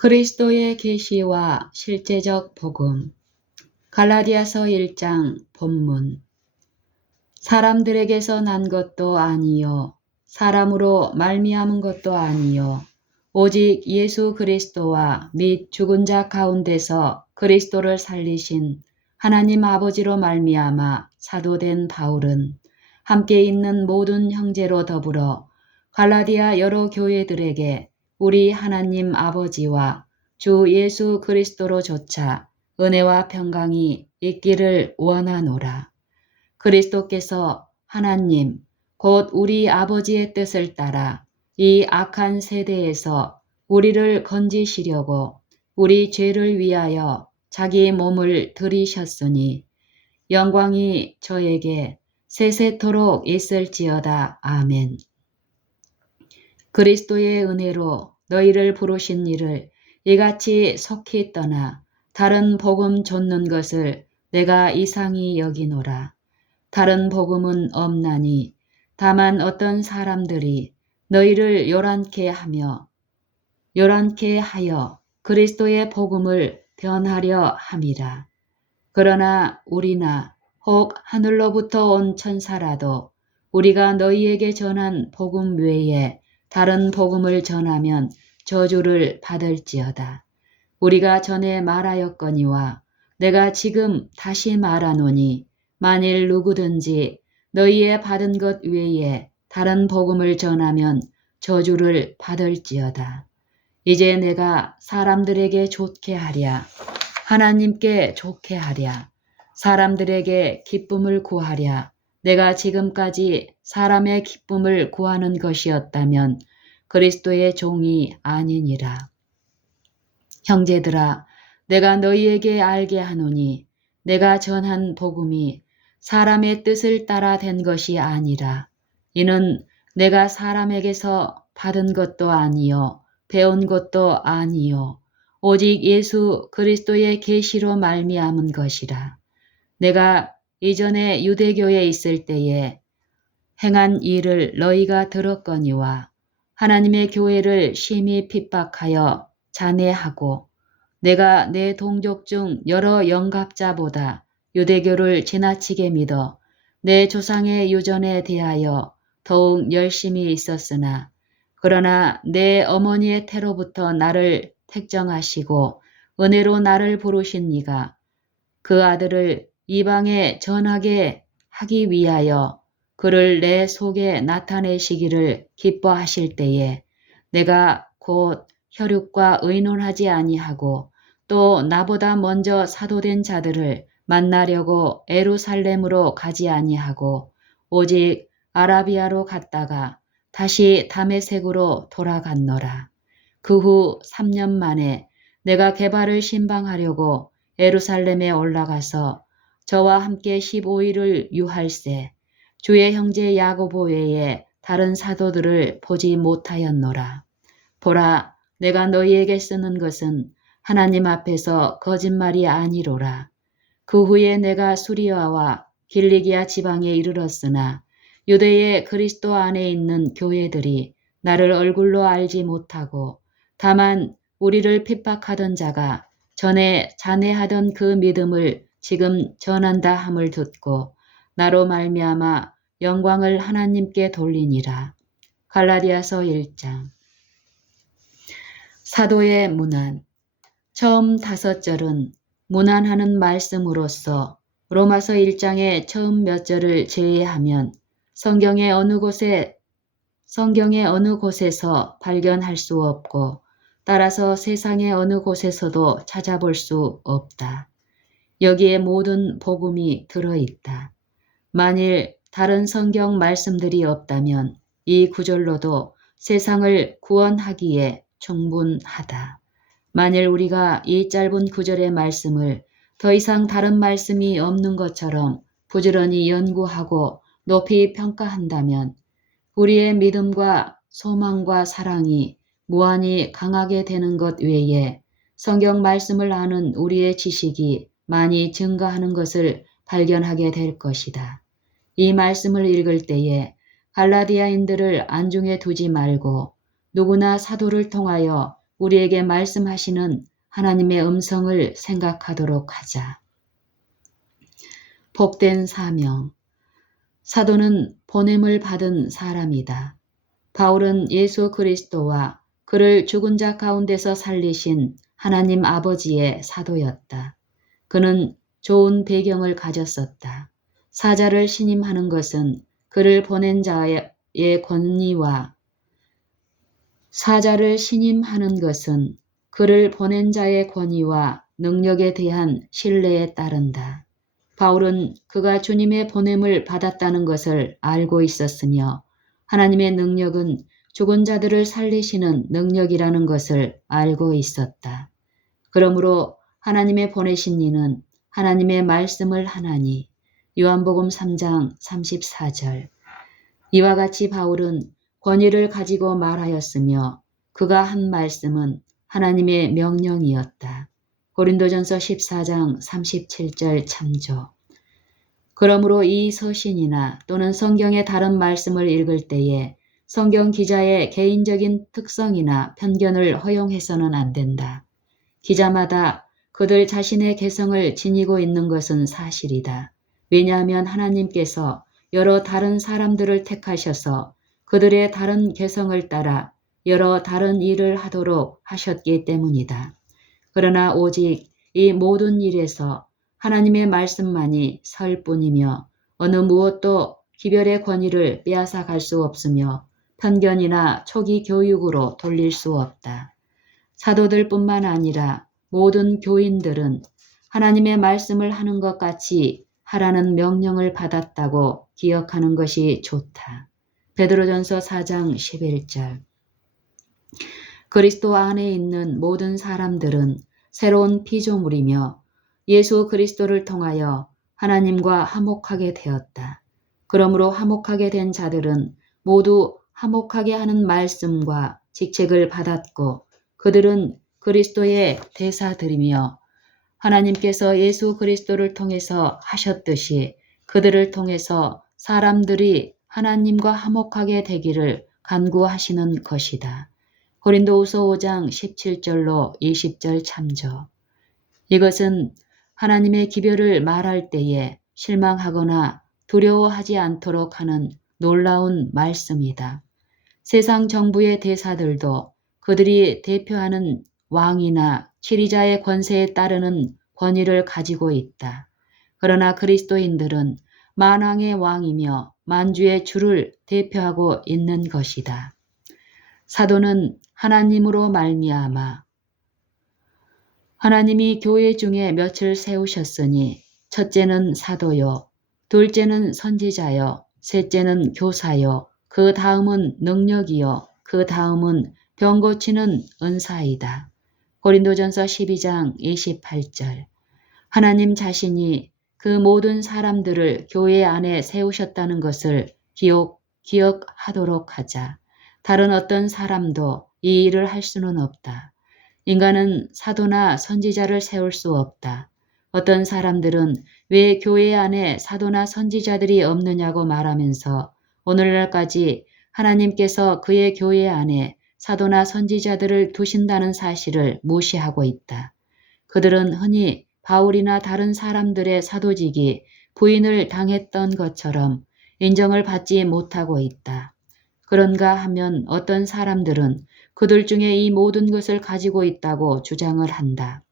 그리스도의 계시와 실제적 복음. 갈라디아서 1장 본문. 사람들에게서 난 것도 아니요 사람으로 말미암은 것도 아니요 오직 예수 그리스도와 및 죽은 자 가운데서 그리스도를 살리신 하나님 아버지로 말미암아 사도된 바울은 함께 있는 모든 형제로 더불어 갈라디아 여러 교회들에게 우리 하나님 아버지와 주 예수 그리스도로조차 은혜와 평강이 있기를 원하노라. 그리스도께서 하나님 곧 우리 아버지의 뜻을 따라 이 악한 세대에서 우리를 건지시려고 우리 죄를 위하여 자기 몸을 들이셨으니 영광이 저에게 세세토록 있을지어다. 아멘. 그리스도의 은혜로 너희를 부르신 이를 이같이 속히 떠나 다른 복음 좇는 것을 내가 이상히 여기노라. 다른 복음은 없나니 다만 어떤 사람들이 너희를 요란케 하여 그리스도의 복음을 변하려 함이라. 그러나 우리나 혹 하늘로부터 온 천사라도 우리가 너희에게 전한 복음 외에 다른 복음을 전하면 저주를 받을지어다. 우리가 전에 말하였거니와 내가 지금 다시 말하노니 만일 누구든지 너희의 받은 것 외에 다른 복음을 전하면 저주를 받을지어다. 이제 내가 사람들에게 좋게 하랴, 하나님께 좋게 하랴, 사람들에게 기쁨을 구하랴. 내가 지금까지 사람의 기쁨을 구하는 것이었다면 그리스도의 종이 아니니라. 형제들아, 내가 너희에게 알게 하노니 내가 전한 복음이 사람의 뜻을 따라 된 것이 아니라 이는 내가 사람에게서 받은 것도 아니요 배운 것도 아니요 오직 예수 그리스도의 계시로 말미암은 것이라. 내가 이전에 유대교에 있을 때에 행한 일을 너희가 들었거니와 하나님의 교회를 심히 핍박하여 잔해하고 내가 내 동족 중 여러 영갑자보다 유대교를 지나치게 믿어 내 조상의 유전에 대하여 더욱 열심히 있었으나 그러나 내 어머니의 태로부터 나를 택정하시고 은혜로 나를 부르신 이가 그 아들을 이방에 전하게 하기 위하여 그를 내 속에 나타내시기를 기뻐하실 때에 내가 곧 혈육과 의논하지 아니하고 또 나보다 먼저 사도된 자들을 만나려고 예루살렘으로 가지 아니하고 오직 아라비아로 갔다가 다시 다메섹으로 돌아갔노라. 그 후 3년 만에 내가 게바를 신방하려고 예루살렘에 올라가서 저와 함께 15일을 유할세 주의 형제 야고보 외에 다른 사도들을 보지 못하였노라. 보라, 내가 너희에게 쓰는 것은 하나님 앞에서 거짓말이 아니로라. 그 후에 내가 수리아와 길리기아 지방에 이르렀으나 유대의 그리스도 안에 있는 교회들이 나를 얼굴로 알지 못하고 다만 우리를 핍박하던 자가 전에 잔해하던 그 믿음을 지금 전한다 함을 듣고 나로 말미암아 영광을 하나님께 돌리니라. 갈라디아서 1장. 사도의 문안. 처음 5절은 문안하는 말씀으로서 로마서 1장의 처음 몇 절을 제외하면 성경의 어느 곳에서 발견할 수 없고 따라서 세상의 어느 곳에서도 찾아볼 수 없다. 여기에 모든 복음이 들어있다. 만일 다른 성경 말씀들이 없다면 이 구절로도 세상을 구원하기에 충분하다. 만일 우리가 이 짧은 구절의 말씀을 더 이상 다른 말씀이 없는 것처럼 부지런히 연구하고 높이 평가한다면 우리의 믿음과 소망과 사랑이 무한히 강하게 되는 것 외에 성경 말씀을 아는 우리의 지식이 많이 증가하는 것을 발견하게 될 것이다. 이 말씀을 읽을 때에 갈라디아인들을 안중에 두지 말고 누구나 사도를 통하여 우리에게 말씀하시는 하나님의 음성을 생각하도록 하자. 복된 사명. 사도는 보냄을 받은 사람이다. 바울은 예수 그리스도와 그를 죽은 자 가운데서 살리신 하나님 아버지의 사도였다. 그는 좋은 배경을 가졌었다. 사자를 신임하는 것은 그를 보낸 자의 권위와 사자를 신임하는 것은 그를 보낸 자의 권위와 능력에 대한 신뢰에 따른다. 바울은 그가 주님의 보냄을 받았다는 것을 알고 있었으며 하나님의 능력은 죽은 자들을 살리시는 능력이라는 것을 알고 있었다. 그러므로 하나님의 보내신 이는 하나님의 말씀을 하나니 요한복음 3장 34절. 이와 같이 바울은 권위를 가지고 말하였으며 그가 한 말씀은 하나님의 명령이었다. 고린도전서 14장 37절 참조. 그러므로 이 서신이나 또는 성경의 다른 말씀을 읽을 때에 성경 기자의 개인적인 특성이나 편견을 허용해서는 안 된다. 기자마다 그들 자신의 개성을 지니고 있는 것은 사실이다. 왜냐하면 하나님께서 여러 다른 사람들을 택하셔서 그들의 다른 개성을 따라 여러 다른 일을 하도록 하셨기 때문이다. 그러나 오직 이 모든 일에서 하나님의 말씀만이 설 뿐이며 어느 무엇도 기별의 권위를 빼앗아 갈 수 없으며 편견이나 초기 교육으로 돌릴 수 없다. 사도들뿐만 아니라 모든 교인들은 하나님의 말씀을 하는 것 같이 하라는 명령을 받았다고 기억하는 것이 좋다. 베드로전서 4장 11절. 그리스도 안에 있는 모든 사람들은 새로운 피조물이며 예수 그리스도를 통하여 하나님과 화목하게 되었다. 그러므로 화목하게 된 자들은 모두 화목하게 하는 말씀과 직책을 받았고 그들은 그리스도의 대사들이며 하나님께서 예수 그리스도를 통해서 하셨듯이 그들을 통해서 사람들이 하나님과 화목하게 되기를 간구하시는 것이다. 고린도후서 5장 17절로 20절 참조. 이것은 하나님의 기별을 말할 때에 실망하거나 두려워하지 않도록 하는 놀라운 말씀이다. 세상 정부의 대사들도 그들이 대표하는 왕이나 치리자의 권세에 따르는 권위를 가지고 있다. 그러나 그리스도인들은 만왕의 왕이며 만주의 주를 대표하고 있는 것이다. 사도는 하나님으로 말미암아 하나님이 교회 중에 몇을 세우셨으니 첫째는 사도요, 둘째는 선지자요, 셋째는 교사요, 그 다음은 능력이요, 그 다음은 병 고치는 은사이다. 고린도전서 12장 28절. 하나님 자신이 그 모든 사람들을 교회 안에 세우셨다는 것을 기억하도록 하자. 다른 어떤 사람도 이 일을 할 수는 없다. 인간은 사도나 선지자를 세울 수 없다. 어떤 사람들은 왜 교회 안에 사도나 선지자들이 없느냐고 말하면서 오늘날까지 하나님께서 그의 교회 안에 사도나 선지자들을 두신다는 사실을 무시하고 있다. 그들은 흔히 바울이나 다른 사람들의 사도직이 부인을 당했던 것처럼 인정을 받지 못하고 있다. 그런가 하면 어떤 사람들은 그들 중에 이 모든 것을 가지고 있다고 주장을 한다.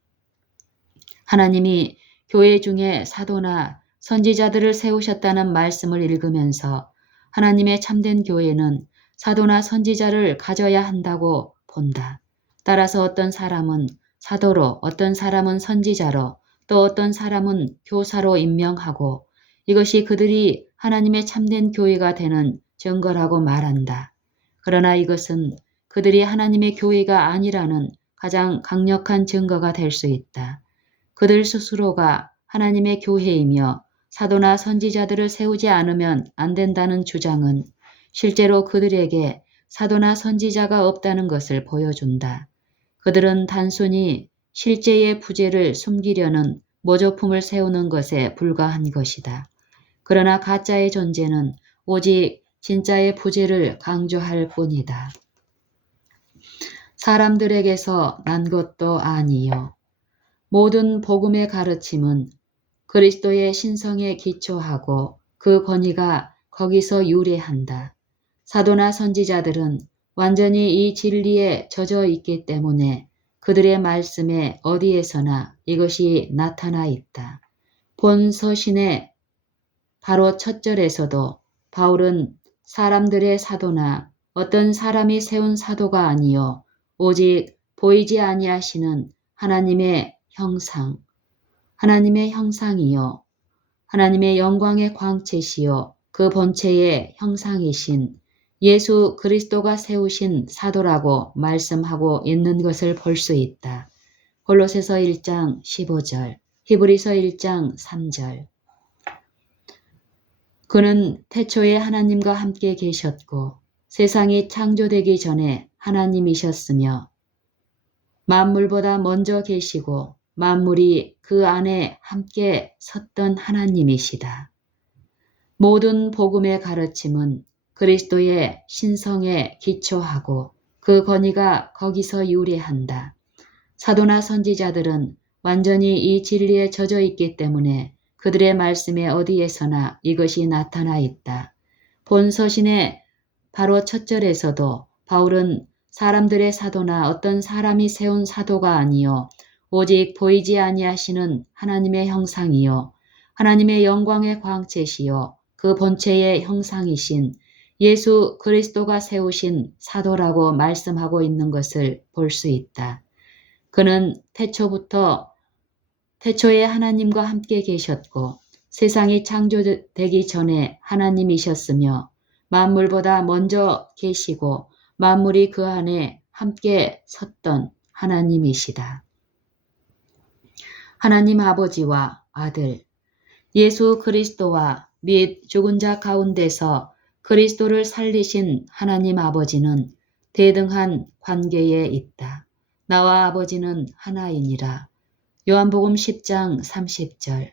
하나님이 교회 중에 사도나 선지자들을 세우셨다는 말씀을 읽으면서 하나님의 참된 교회는 사도나 선지자를 가져야 한다고 본다. 따라서 어떤 사람은 사도로, 어떤 사람은 선지자로, 또 어떤 사람은 교사로 임명하고 이것이 그들이 하나님의 참된 교회가 되는 증거라고 말한다. 그러나 이것은 그들이 하나님의 교회가 아니라는 가장 강력한 증거가 될 수 있다. 그들 스스로가 하나님의 교회이며 사도나 선지자들을 세우지 않으면 안 된다는 주장은 실제로 그들에게 사도나 선지자가 없다는 것을 보여준다. 그들은 단순히 실제의 부재를 숨기려는 모조품을 세우는 것에 불과한 것이다. 그러나 가짜의 존재는 오직 진짜의 부재를 강조할 뿐이다. 사람들에게서 난 것도 아니요. 모든 복음의 가르침은 그리스도의 신성에 기초하고 그 권위가 거기서 유래한다. 사도나 선지자들은 완전히 이 진리에 젖어 있기 때문에 그들의 말씀에 어디에서나 이것이 나타나 있다. 본 서신의 바로 첫 절에서도 바울은 사람들의 사도나 어떤 사람이 세운 사도가 아니요 오직 보이지 아니하시는 하나님의 형상이요 하나님의 영광의 광채시요 그 본체의 형상이신 예수 그리스도가 세우신 사도라고 말씀하고 있는 것을 볼 수 있다. 골로새서 1장 15절, 히브리서 1장 3절. 그는 태초에 하나님과 함께 계셨고 세상이 창조되기 전에 하나님이셨으며 만물보다 먼저 계시고 만물이 그 안에 함께 섰던 하나님이시다. 모든 복음의 가르침은 그리스도의 신성에 기초하고 그 권위가 거기서 유래한다. 사도나 선지자들은 완전히 이 진리에 젖어 있기 때문에 그들의 말씀에 어디에서나 이것이 나타나 있다. 본 서신의 바로 첫 절에서도 바울은 사람들의 사도나 어떤 사람이 세운 사도가 아니요 오직 보이지 아니하시는 하나님의 형상이요 하나님의 영광의 광채시요 그 본체의 형상이신 예수 그리스도가 세우신 사도라고 말씀하고 있는 것을 볼 수 있다. 그는 태초에 하나님과 함께 계셨고 세상이 창조되기 전에 하나님이셨으며 만물보다 먼저 계시고 만물이 그 안에 함께 섰던 하나님이시다. 하나님 아버지와 아들 예수 그리스도와 및 죽은 자 가운데서 그리스도를 살리신 하나님 아버지는 대등한 관계에 있다. 나와 아버지는 하나이니라. 요한복음 10장 30절.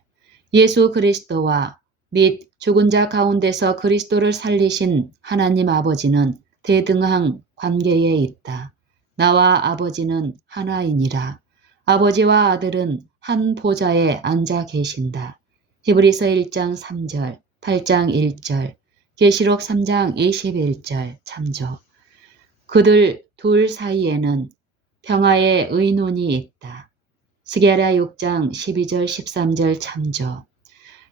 예수 그리스도와 및 죽은 자 가운데서 그리스도를 살리신 하나님 아버지는 대등한 관계에 있다. 나와 아버지는 하나이니라. 아버지와 아들은 한 보좌에 앉아 계신다. 히브리서 1장 3절, 8장 1절, 계시록 3장 21절 참조. 그들 둘 사이에는 평화의 의논이 있다. 스게랴 6장 12절 13절 참조.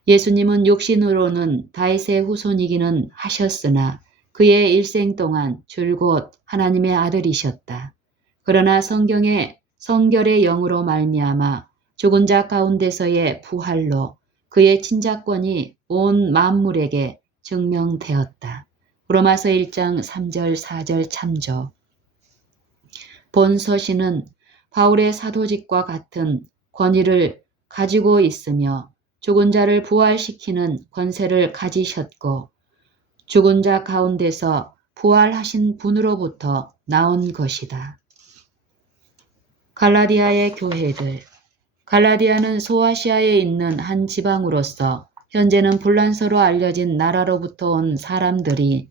예수님은 육신으로는 다윗의 후손이기는 하셨으나 그의 일생 동안 줄곧 하나님의 아들이셨다. 그러나 성결의 영으로 말미암아 죽은 자 가운데서의 부활로 그의 친자권이 온 만물에게 증명되었다. 로마서 1장 3절 4절 참조. 본 서신은 바울의 사도직과 같은 권위를 가지고 있으며 죽은 자를 부활시키는 권세를 가지셨고 죽은 자 가운데서 부활하신 분으로부터 나온 것이다. 갈라디아의 교회들. 갈라디아는 소아시아에 있는 한 지방으로서 현재는 불란서로 알려진 나라로부터 온 사람들인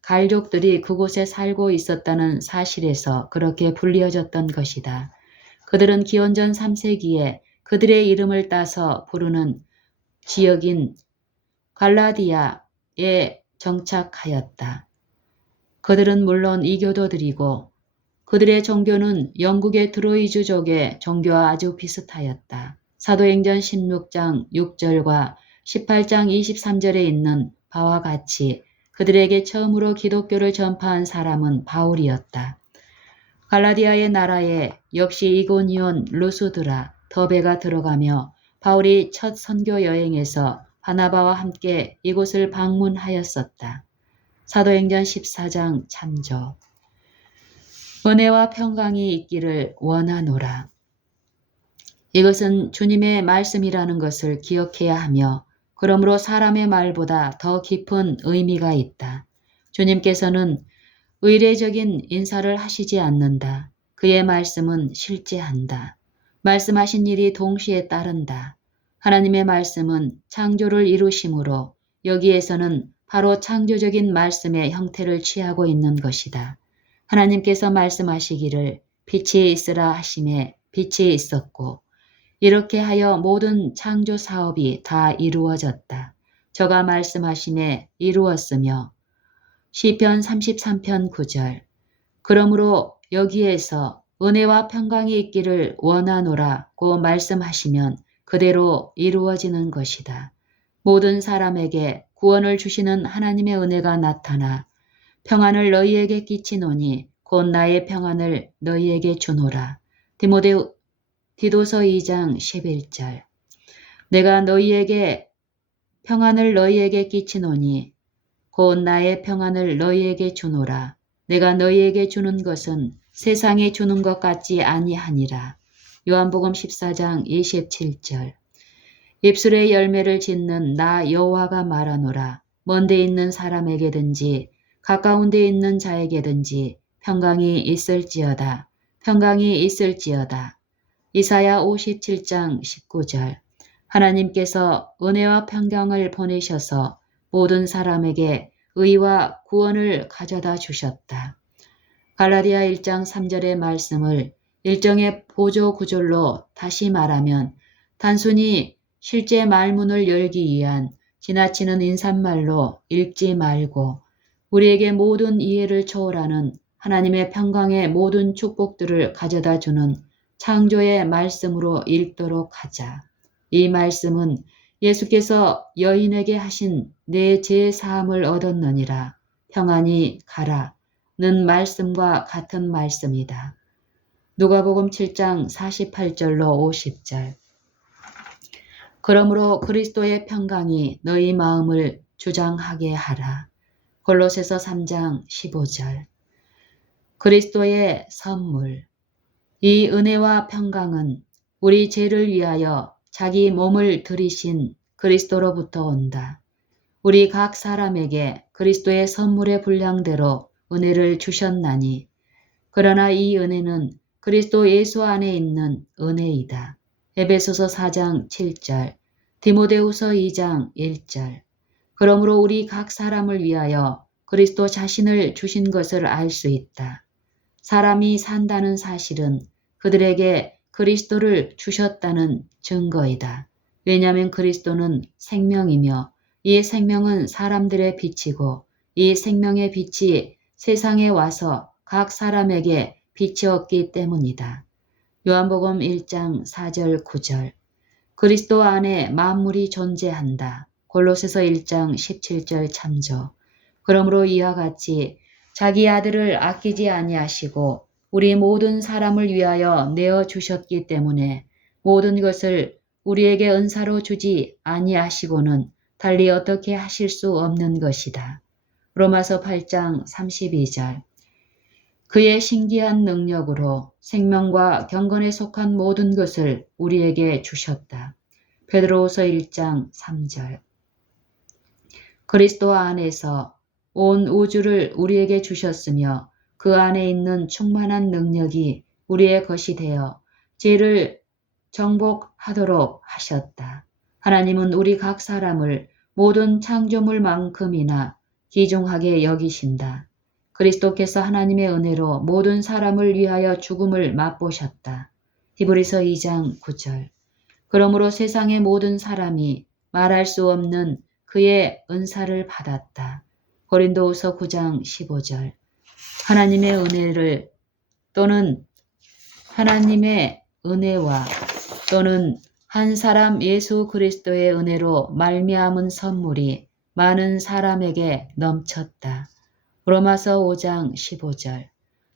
갈족들이 그곳에 살고 있었다는 사실에서 그렇게 불리어졌던 것이다. 그들은 기원전 3세기에 그들의 이름을 따서 부르는 지역인 갈라디아에 정착하였다. 그들은 물론 이교도들이고 그들의 종교는 영국의 드로이즈족의 종교와 아주 비슷하였다. 사도행전 16장 6절과 18장 23절에 있는 바와 같이 그들에게 처음으로 기독교를 전파한 사람은 바울이었다. 갈라디아의 나라에 역시 이고니온, 루스드라, 더베가 들어가며 바울이 첫 선교 여행에서 바나바와 함께 이곳을 방문하였었다. 사도행전 14장 참조. 은혜와 평강이 있기를 원하노라. 이것은 주님의 말씀이라는 것을 기억해야 하며 그러므로 사람의 말보다 더 깊은 의미가 있다. 주님께서는 의례적인 인사를 하시지 않는다. 그의 말씀은 실제한다. 말씀하신 일이 동시에 따른다. 하나님의 말씀은 창조를 이루심으로 여기에서는 바로 창조적인 말씀의 형태를 취하고 있는 것이다. 하나님께서 말씀하시기를 빛이 있으라 하심에 빛이 있었고 이렇게 하여 모든 창조 사업이 다 이루어졌다. 저가 말씀하심에 이루었으며 시편 33편 9절 그러므로 여기에서 은혜와 평강이 있기를 원하노라고 말씀하시면 그대로 이루어지는 것이다. 모든 사람에게 구원을 주시는 하나님의 은혜가 나타나 평안을 너희에게 끼치노니 곧 나의 평안을 너희에게 주노라. 디도서 2장 11절 내가 너희에게 평안을 너희에게 끼치노니 곧 나의 평안을 너희에게 주노라. 내가 너희에게 주는 것은 세상에 주는 것 같지 아니하니라. 요한복음 14장 27절 입술에 열매를 짓는 나 여호와가 말하노라. 먼데 있는 사람에게든지 가까운 데 있는 자에게든지 평강이 있을지어다. 평강이 있을지어다. 이사야 57장 19절 하나님께서 은혜와 평강을 보내셔서 모든 사람에게 의와 구원을 가져다 주셨다. 갈라디아 1장 3절의 말씀을 일정의 보조 구절로 다시 말하면 단순히 실제 말문을 열기 위한 지나치는 인사말로 읽지 말고 우리에게 모든 이해를 초월하는 하나님의 평강의 모든 축복들을 가져다 주는 창조의 말씀으로 읽도록 하자. 이 말씀은 예수께서 여인에게 하신 내 죄 사함을 얻었느니라 평안히 가라는 말씀과 같은 말씀이다. 누가복음 7장 48절로 50절 그러므로 그리스도의 평강이 너희 마음을 주장하게 하라. 골로새서 3장 15절 그리스도의 선물 이 은혜와 평강은 우리 죄를 위하여 자기 몸을 들이신 그리스도로부터 온다. 우리 각 사람에게 그리스도의 선물의 분량대로 은혜를 주셨나니 그러나 이 은혜는 그리스도 예수 안에 있는 은혜이다. 에베소서 4장 7절 디모데후서 2장 1절 그러므로 우리 각 사람을 위하여 그리스도 자신을 주신 것을 알 수 있다. 사람이 산다는 사실은 그들에게 그리스도를 주셨다는 증거이다. 왜냐하면 그리스도는 생명이며 이 생명은 사람들의 빛이고 이 생명의 빛이 세상에 와서 각 사람에게 빛이었기 때문이다. 요한복음 1장 4절 9절 그리스도 안에 만물이 존재한다. 골로새서 1장 17절 참조 그러므로 이와 같이 자기 아들을 아끼지 아니하시고 우리 모든 사람을 위하여 내어주셨기 때문에 모든 것을 우리에게 은사로 주지 아니하시고는 달리 어떻게 하실 수 없는 것이다. 로마서 8장 32절 그의 신기한 능력으로 생명과 경건에 속한 모든 것을 우리에게 주셨다. 베드로후서 1장 3절 그리스도 안에서 온 우주를 우리에게 주셨으며 그 안에 있는 충만한 능력이 우리의 것이 되어 죄를 정복하도록 하셨다. 하나님은 우리 각 사람을 모든 창조물만큼이나 귀중하게 여기신다. 그리스도께서 하나님의 은혜로 모든 사람을 위하여 죽음을 맛보셨다. 히브리서 2장 9절 그러므로 세상의 모든 사람이 말할 수 없는 그의 은사를 받았다. 고린도후서 9장 15절 하나님의 은혜를 또는 하나님의 은혜와 또는 한 사람 예수 그리스도의 은혜로 말미암은 선물이 많은 사람에게 넘쳤다. 로마서 5장 15절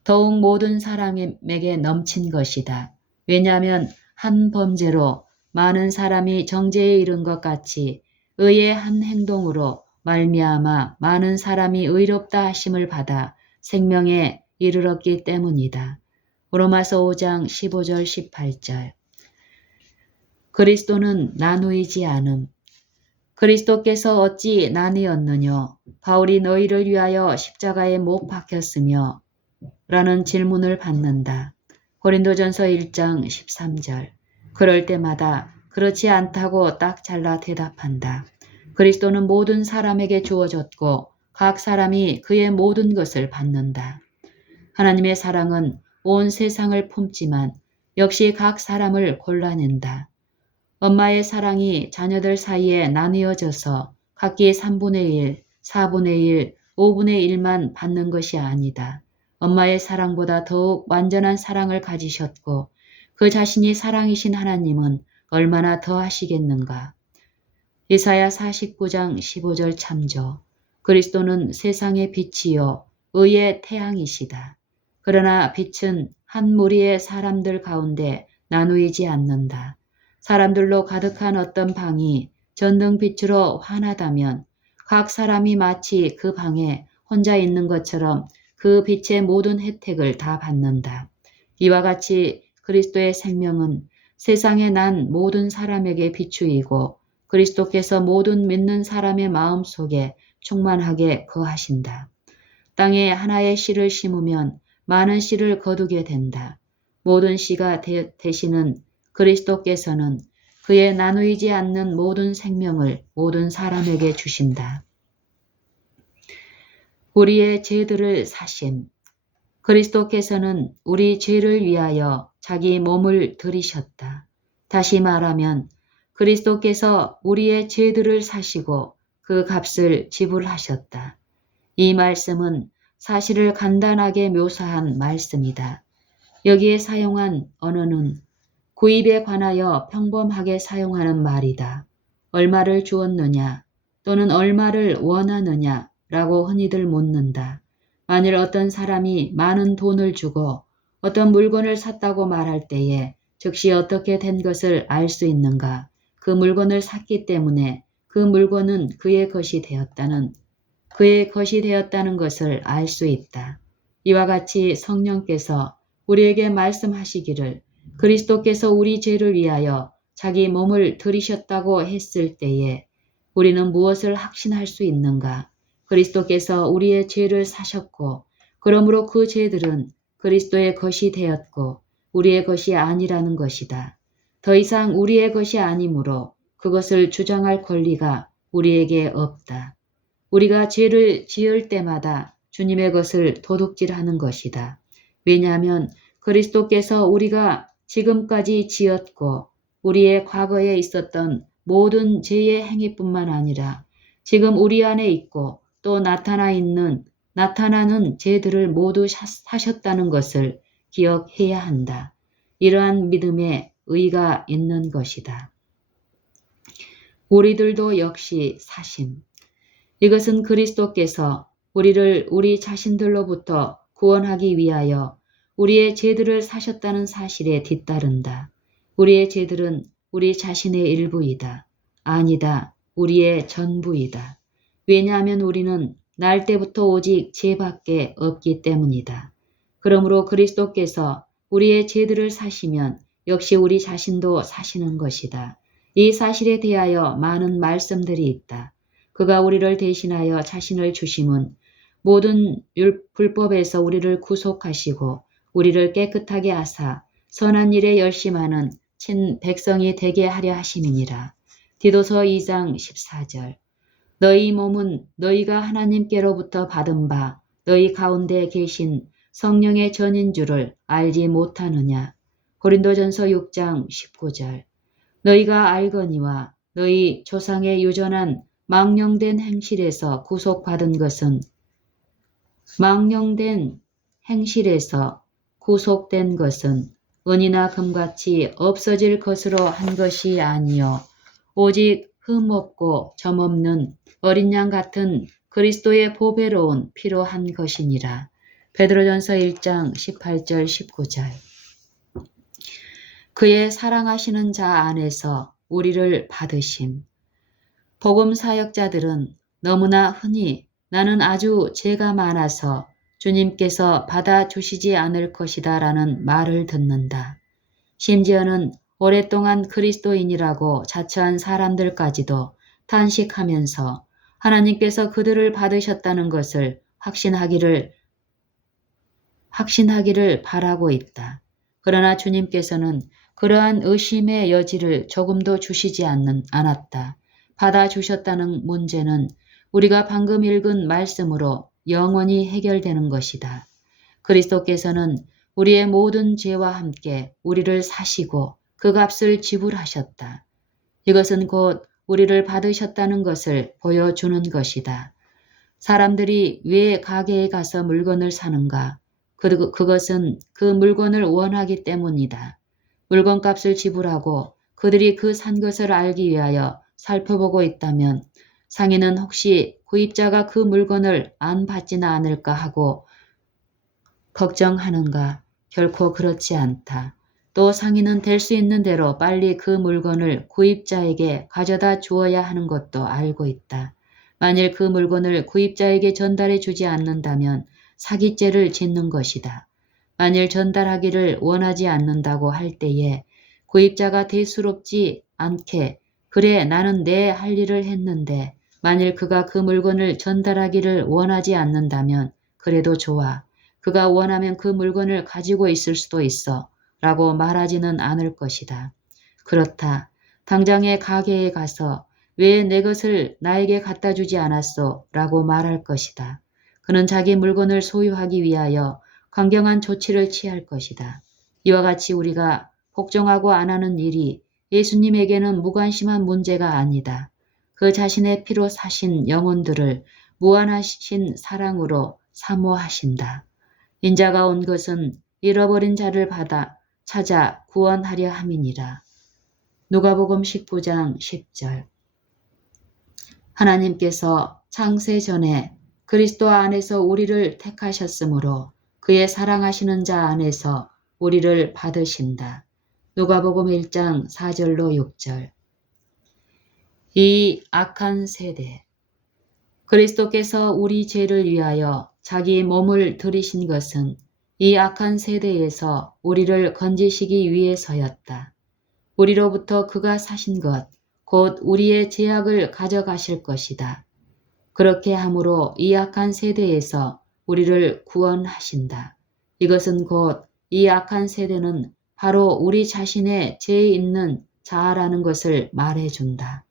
더욱 모든 사람에게 넘친 것이다. 왜냐하면 한 범죄로 많은 사람이 정죄에 이른 것 같이 의의 한 행동으로 말미암아 많은 사람이 의롭다 하심을 받아 생명에 이르렀기 때문이다. 로마서 5장 15절 18절 그리스도는 나누이지 않음. 그리스도께서 어찌 나뉘었느뇨? 바울이 너희를 위하여 십자가에 못 박혔으며 라는 질문을 받는다. 고린도전서 1장 13절 그럴 때마다 그렇지 않다고 딱 잘라 대답한다. 그리스도는 모든 사람에게 주어졌고 각 사람이 그의 모든 것을 받는다. 하나님의 사랑은 온 세상을 품지만 역시 각 사람을 골라낸다. 엄마의 사랑이 자녀들 사이에 나뉘어져서 각기 3분의 1, 4분의 1, 5분의 1만 받는 것이 아니다. 엄마의 사랑보다 더욱 완전한 사랑을 가지셨고 그 자신이 사랑이신 하나님은 얼마나 더 하시겠는가. 이사야 49장 15절 참조. 그리스도는 세상의 빛이요 의의 태양이시다. 그러나 빛은 한 무리의 사람들 가운데 나누이지 않는다. 사람들로 가득한 어떤 방이 전등빛으로 환하다면 각 사람이 마치 그 방에 혼자 있는 것처럼 그 빛의 모든 혜택을 다 받는다. 이와 같이 그리스도의 생명은 세상에 난 모든 사람에게 비추이고 그리스도께서 모든 믿는 사람의 마음 속에 충만하게 거하신다. 땅에 하나의 씨를 심으면 많은 씨를 거두게 된다. 모든 씨가 되시는 그리스도께서는 그의 나누이지 않는 모든 생명을 모든 사람에게 주신다. 우리의 죄들을 사심. 그리스도께서는 우리 죄를 위하여 자기 몸을 들이셨다. 다시 말하면 그리스도께서 우리의 죄들을 사시고 그 값을 지불하셨다. 이 말씀은 사실을 간단하게 묘사한 말씀이다. 여기에 사용한 언어는 구입에 관하여 평범하게 사용하는 말이다. 얼마를 주었느냐 또는 얼마를 원하느냐 라고 흔히들 묻는다. 만일 어떤 사람이 많은 돈을 주고 어떤 물건을 샀다고 말할 때에 즉시 어떻게 된 것을 알 수 있는가? 그 물건을 샀기 때문에 그 물건은 그의 것이 되었다는 것을 알 수 있다. 이와 같이 성령께서 우리에게 말씀하시기를 그리스도께서 우리 죄를 위하여 자기 몸을 들이셨다고 했을 때에 우리는 무엇을 확신할 수 있는가? 그리스도께서 우리의 죄를 사셨고 그러므로 그 죄들은 그리스도의 것이 되었고 우리의 것이 아니라는 것이다. 더 이상 우리의 것이 아니므로 그것을 주장할 권리가 우리에게 없다. 우리가 죄를 지을 때마다 주님의 것을 도둑질하는 것이다. 왜냐하면 그리스도께서 우리가 지금까지 지었고 우리의 과거에 있었던 모든 죄의 행위뿐만 아니라 지금 우리 안에 있고 또 나타나는 죄들을 모두 사셨다는 것을 기억해야 한다. 이러한 믿음에 의가 있는 것이다. 우리들도 역시 사심. 이것은 그리스도께서 우리를 우리 자신들로부터 구원하기 위하여 우리의 죄들을 사셨다는 사실에 뒤따른다. 우리의 죄들은 우리 자신의 일부이다. 아니다. 우리의 전부이다. 왜냐하면 우리는 날 때부터 오직 죄밖에 없기 때문이다. 그러므로 그리스도께서 우리의 죄들을 사시면 역시 우리 자신도 사시는 것이다. 이 사실에 대하여 많은 말씀들이 있다. 그가 우리를 대신하여 자신을 주심은 모든 불법에서 우리를 구속하시고 우리를 깨끗하게 하사 선한 일에 열심하는 친 백성이 되게 하려 하심이니라. 디도서 2장 14절. 너희 몸은 너희가 하나님께로부터 받은 바 너희 가운데 계신 성령의 전인 줄을 알지 못하느냐. 고린도전서 6장 19절. 너희가 알거니와 너희 조상의 유전한 망령된 행실에서 구속된 것은 은이나 금같이 없어질 것으로 한 것이 아니요 오직 흠없고 점없는 어린 양 같은 그리스도의 보배로운 피로 한 것이니라. 베드로전서 1장 18절 19절. 그의 사랑하시는 자 안에서 우리를 받으심. 복음 사역자들은 너무나 흔히 나는 아주 죄가 많아서 주님께서 받아주시지 않을 것이다 라는 말을 듣는다. 심지어는 오랫동안 그리스도인이라고 자처한 사람들까지도 탄식하면서 하나님께서 그들을 받으셨다는 것을 확신하기를 바라고 있다. 그러나 주님께서는 그러한 의심의 여지를 조금도 주시지 않았다. 받아주셨다는 문제는 우리가 방금 읽은 말씀으로 영원히 해결되는 것이다. 그리스도께서는 우리의 모든 죄와 함께 우리를 사시고 그 값을 지불하셨다. 이것은 곧 우리를 받으셨다는 것을 보여주는 것이다. 사람들이 왜 가게에 가서 물건을 사는가? 그것은 그 물건을 원하기 때문이다. 물건값을 지불하고 그들이 그 산 것을 알기 위하여 살펴보고 있다면 상인은 혹시 구입자가 그 물건을 안 받지는 않을까 하고 걱정하는가? 결코 그렇지 않다. 또 상인은 될 수 있는 대로 빨리 그 물건을 구입자에게 가져다 주어야 하는 것도 알고 있다. 만일 그 물건을 구입자에게 전달해 주지 않는다면 사기죄를 짓는 것이다. 만일 전달하기를 원하지 않는다고 할 때에 구입자가 대수롭지 않게 그래 나는 내 할 일을 했는데 만일 그가 그 물건을 전달하기를 원하지 않는다면 그래도 좋아. 그가 원하면 그 물건을 가지고 있을 수도 있어 라고 말하지는 않을 것이다. 그렇다. 당장에 가게에 가서 왜 내 것을 나에게 갖다 주지 않았소? 라고 말할 것이다. 그는 자기 물건을 소유하기 위하여 강경한 조치를 취할 것이다. 이와 같이 우리가 복종하고 안 하는 일이 예수님에게는 무관심한 문제가 아니다. 그 자신의 피로 사신 영혼들을 무한하신 사랑으로 사모하신다. 인자가 온 것은 잃어버린 자를 찾아 구원하려 함이니라. 누가복음 19장 10절. 하나님께서 창세 전에 그리스도 안에서 우리를 택하셨으므로 그의 사랑하시는 자 안에서 우리를 받으신다. 누가복음 1장 4절로 6절. 이 악한 세대. 그리스도께서 우리 죄를 위하여 자기 몸을 들이신 것은 이 악한 세대에서 우리를 건지시기 위해서였다. 우리로부터 그가 사신 것, 곧 우리의 죄악을 가져가실 것이다. 그렇게 함으로 이 악한 세대에서 우리를 구원하신다. 이것은 곧 이 악한 세대는 바로 우리 자신의 죄 있는 자아라는 것을 말해준다.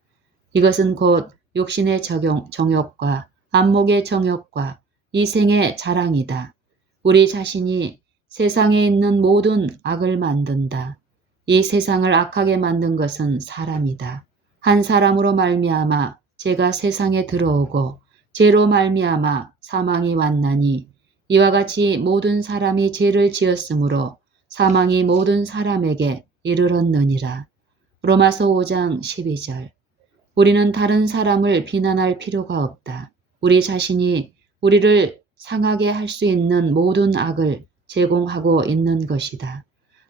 이것은 곧 육신의 정욕과 안목의 정욕과 이생의 자랑이다. 우리 자신이 세상에 있는 모든 악을 만든다. 이 세상을 악하게 만든 것은 사람이다. 한 사람으로 말미암아 죄가 세상에 들어오고 죄로 말미암아 사망이 왔나니 이와 같이 모든 사람이 죄를 지었으므로 사망이 모든 사람에게 이르렀느니라. 로마서 5장 12절. 우리는 다른 사람을 비난할 필요가 없다. 우리 자신이 우리를 상하게 할 수 있는 모든 악을 제공하고 있는 것이다.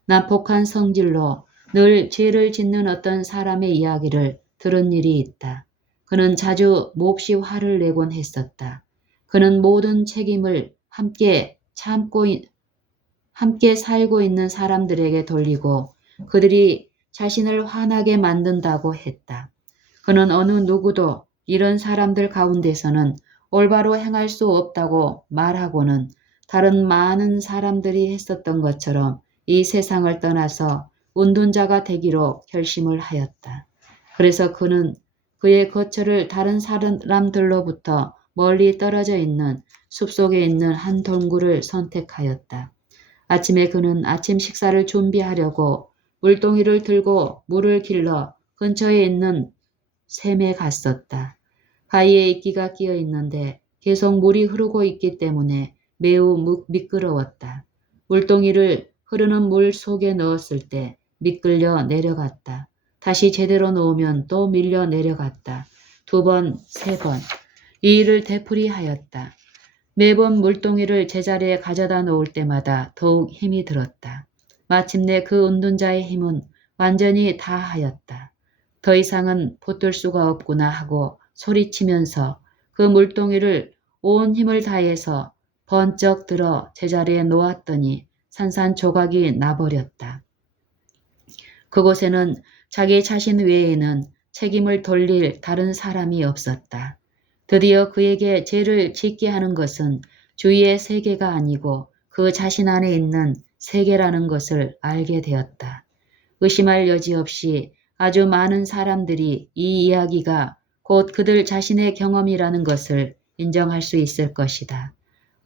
난폭한 성질로 늘 죄를 짓는 어떤 사람의 이야기를 들은 일이 있다. 그는 자주 몹시 화를 내곤 했었다. 그는 모든 책임을 함께 살고 있는 사람들에게 돌리고 그들이 자신을 화나게 만든다고 했다. 그는 어느 누구도 이런 사람들 가운데서는 올바로 행할 수 없다고 말하고는 다른 많은 사람들이 했었던 것처럼 이 세상을 떠나서 운동자가 되기로 결심을 하였다. 그래서 그는 그의 거처를 다른 사람들로부터 멀리 떨어져 있는 숲속에 있는 한 동굴을 선택하였다. 아침에 그는 아침 식사를 준비하려고 물동이를 들고 물을 길러 근처에 있는 샘에 갔었다. 바위에 이끼가 끼어 있는데 계속 물이 흐르고 있기 때문에 매우 미끄러웠다. 물동이를 흐르는 물 속에 넣었을 때 미끌려 내려갔다. 다시 제대로 놓으면 또 밀려 내려갔다. 2번, 3번. 이 일을 되풀이하였다. 매번 물동이를 제자리에 가져다 놓을 때마다 더욱 힘이 들었다. 마침내 그 운동자의 힘은 완전히 다하였다. 더 이상은 붙들 수가 없구나 하고 소리치면서 그 물동이를 온 힘을 다해서 번쩍 들어 제자리에 놓았더니 산산조각이 나버렸다. 그곳에는 자기 자신 외에는 책임을 돌릴 다른 사람이 없었다. 드디어 그에게 죄를 짓게 하는 것은 주위의 세계가 아니고 그 자신 안에 있는 세계라는 것을 알게 되었다. 의심할 여지 없이 아주 많은 사람들이 이 이야기가 곧 그들 자신의 경험이라는 것을 인정할 수 있을 것이다.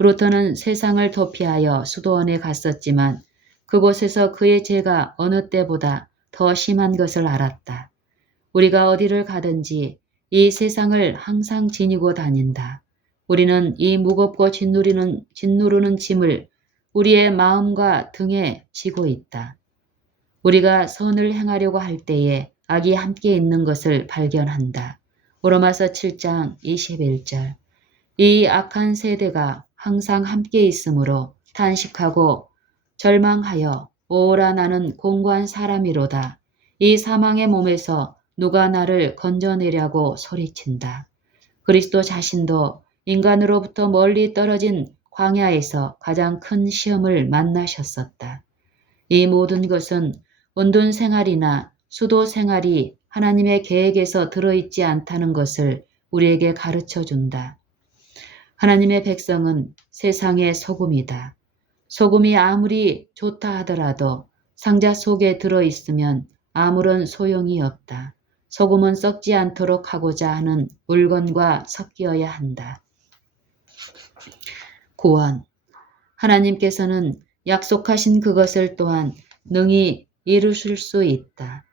루터는 세상을 도피하여 수도원에 갔었지만 그곳에서 그의 죄가 어느 때보다 더 심한 것을 알았다. 우리가 어디를 가든지 이 세상을 항상 지니고 다닌다. 우리는 이 무겁고 짓누르는 짐을 우리의 마음과 등에 지고 있다. 우리가 선을 행하려고 할 때에 악이 함께 있는 것을 발견한다. 로마서 7장 21절. 이 악한 세대가 항상 함께 있으므로 탄식하고 절망하여 오라 나는 공고한 사람이로다. 이 사망의 몸에서 누가 나를 건져내려고 소리친다. 그리스도 자신도 인간으로부터 멀리 떨어진 광야에서 가장 큰 시험을 만나셨었다. 이 모든 것은 온돈 생활이나 수도 생활이 하나님의 계획에서 들어있지 않다는 것을 우리에게 가르쳐 준다. 하나님의 백성은 세상의 소금이다. 소금이 아무리 좋다 하더라도 상자 속에 들어있으면 아무런 소용이 없다. 소금은 썩지 않도록 하고자 하는 물건과 섞여야 한다. 구원. 하나님께서는 약속하신 그것을 또한 능히 이루실 수 있다.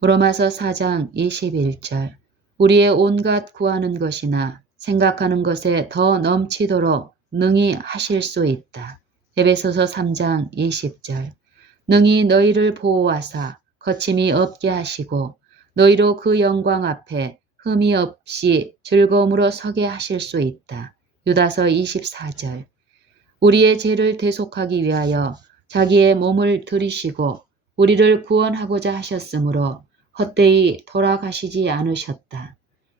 로마서 4장 21절. 우리의 온갖 구하는 것이나 생각하는 것에 더 넘치도록 능히 하실 수 있다. 에베소서 3장 20절. 능히 너희를 보호하사 거침이 없게 하시고 너희로 그 영광 앞에 흠이 없이 즐거움으로 서게 하실 수 있다. 유다서 24절. 우리의 죄를 대속하기 위하여 자기의 몸을 들이시고 우리를 구원하고자 하셨으므로 헛되이 돌아가시지 않으셨다.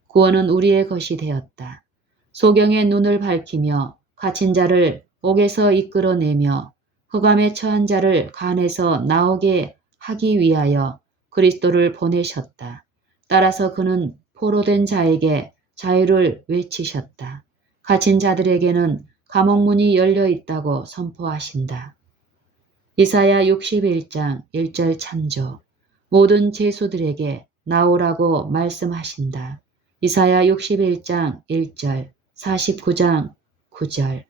구원은 우리의 것이 되었다. 소경의 눈을 밝히며 갇힌 자를 옥에서 이끌어내며 흑암에 처한 자를 간에서 나오게 하기 위하여 그리스도를 보내셨다. 따라서 그는 포로된 자에게 자유를 외치셨다. 갇힌 자들에게는 감옥문이 열려 있다고 선포하신다. 이사야 61장 1절 참조. 모든 죄수들에게 나오라고 말씀하신다. 이사야 61장 1절, 49장 9절.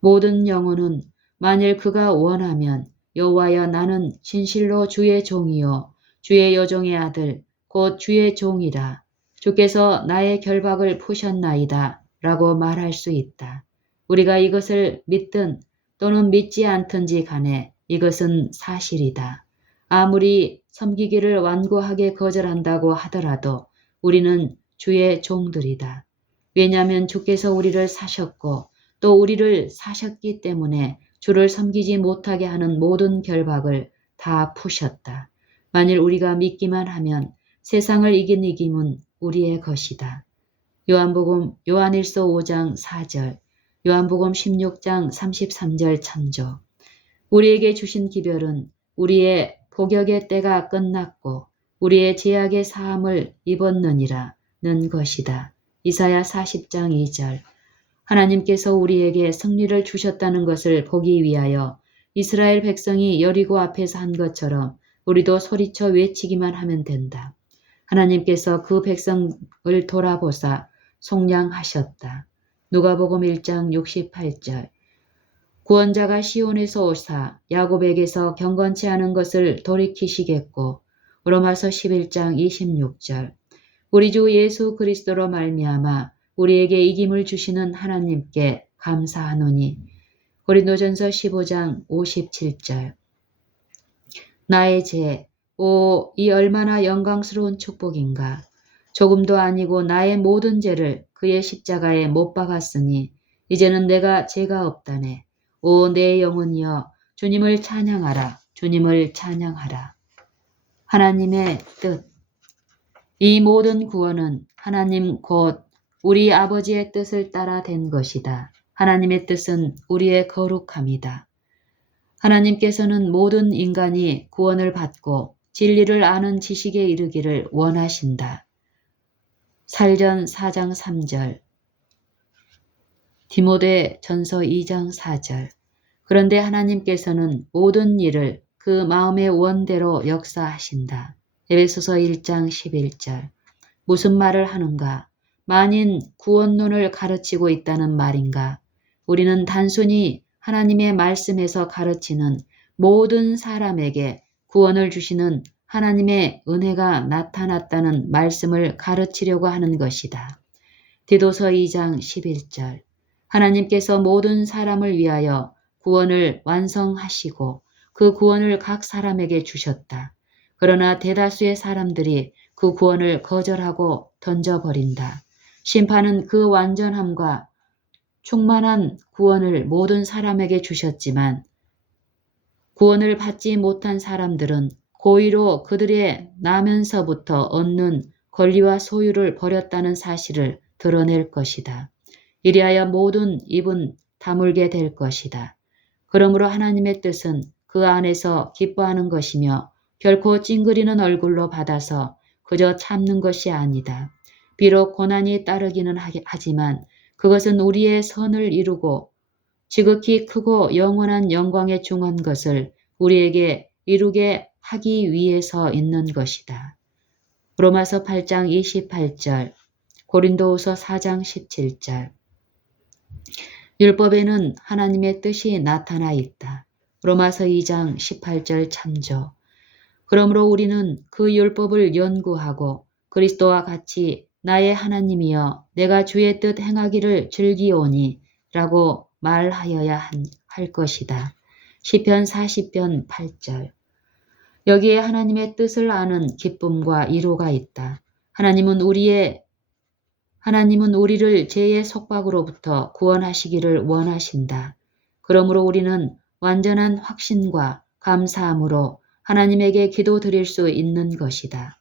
모든 영혼은 만일 그가 원하면 여호와여 나는 진실로 주의 종이요 주의 여종의 아들 곧 주의 종이라. 주께서 나의 결박을 푸셨나이다 라고 말할 수 있다. 우리가 이것을 믿든 또는 믿지 않든지 간에 이것은 사실이다. 아무리 섬기기를 완고하게 거절한다고 하더라도 우리는 주의 종들이다. 왜냐하면 주께서 우리를 사셨고 또 우리를 사셨기 때문에 주를 섬기지 못하게 하는 모든 결박을 다 푸셨다. 만일 우리가 믿기만 하면 세상을 이긴 이김은 우리의 것이다. 요한일서 5장 4절, 요한복음 16장 33절 참조. 우리에게 주신 기별은 우리의 복역의 때가 끝났고 우리의 죄악의 사함을 입었느니라는 것이다. 이사야 40장 2절. 하나님께서 우리에게 승리를 주셨다는 것을 보기 위하여 이스라엘 백성이 여리고 앞에서 한 것처럼 우리도 소리쳐 외치기만 하면 된다. 하나님께서 그 백성을 돌아보사 속량하셨다. 누가복음 1장 68절. 구원자가 시온에서 오사 야곱에게서 경건치 않은 것을 돌이키시겠고 로마서 11장 26절. 우리 주 예수 그리스도로 말미암아 우리에게 이김을 주시는 하나님께 감사하노니. 고린도전서 15장 57절. 나의 죄, 오, 이 얼마나 영광스러운 축복인가. 조금도 아니고 나의 모든 죄를 그의 십자가에 못 박았으니 이제는 내가 죄가 없다네. 오, 내 영혼이여 주님을 찬양하라. 주님을 찬양하라. 하나님의 뜻. 이 모든 구원은 하나님 곧 우리 아버지의 뜻을 따라 된 것이다. 하나님의 뜻은 우리의 거룩함이다. 하나님께서는 모든 인간이 구원을 받고 진리를 아는 지식에 이르기를 원하신다. 살전 4장 3절, 디모데 전서 2장 4절. 그런데 하나님께서는 모든 일을 그 마음의 원대로 역사하신다. 에베소서 1장 11절. 무슨 말을 하는가? 만인 구원론을 가르치고 있다는 말인가? 우리는 단순히 하나님의 말씀에서 가르치는 모든 사람에게 구원을 주시는 하나님의 은혜가 나타났다는 말씀을 가르치려고 하는 것이다. 디도서 2장 11절. 하나님께서 모든 사람을 위하여 구원을 완성하시고 그 구원을 각 사람에게 주셨다. 그러나 대다수의 사람들이 그 구원을 거절하고 던져버린다. 심판은 그 완전함과 충만한 구원을 모든 사람에게 주셨지만 구원을 받지 못한 사람들은 고의로 그들의 나면서부터 얻는 권리와 소유를 버렸다는 사실을 드러낼 것이다. 이리하여 모든 입은 다물게 될 것이다. 그러므로 하나님의 뜻은 그 안에서 기뻐하는 것이며 결코 찡그리는 얼굴로 받아서 그저 참는 것이 아니다. 비록 고난이 따르기는 하지만 그것은 우리의 선을 이루고 지극히 크고 영원한 영광에 중한 것을 우리에게 이루게 하기 위해서 있는 것이다. 로마서 8장 28절, 고린도후서 4장 17절. 율법에는 하나님의 뜻이 나타나 있다. 로마서 2장 18절 참조. 그러므로 우리는 그 율법을 연구하고 그리스도와 같이 나의 하나님이여 내가 주의 뜻 행하기를 즐기오니 라고 말하여야 할 것이다. 시편 40편 8절. 여기에 하나님의 뜻을 아는 기쁨과 위로가 있다. 하나님은 우리를 죄의 속박으로부터 구원하시기를 원하신다. 그러므로 우리는 완전한 확신과 감사함으로 하나님에게 기도드릴 수 있는 것이다.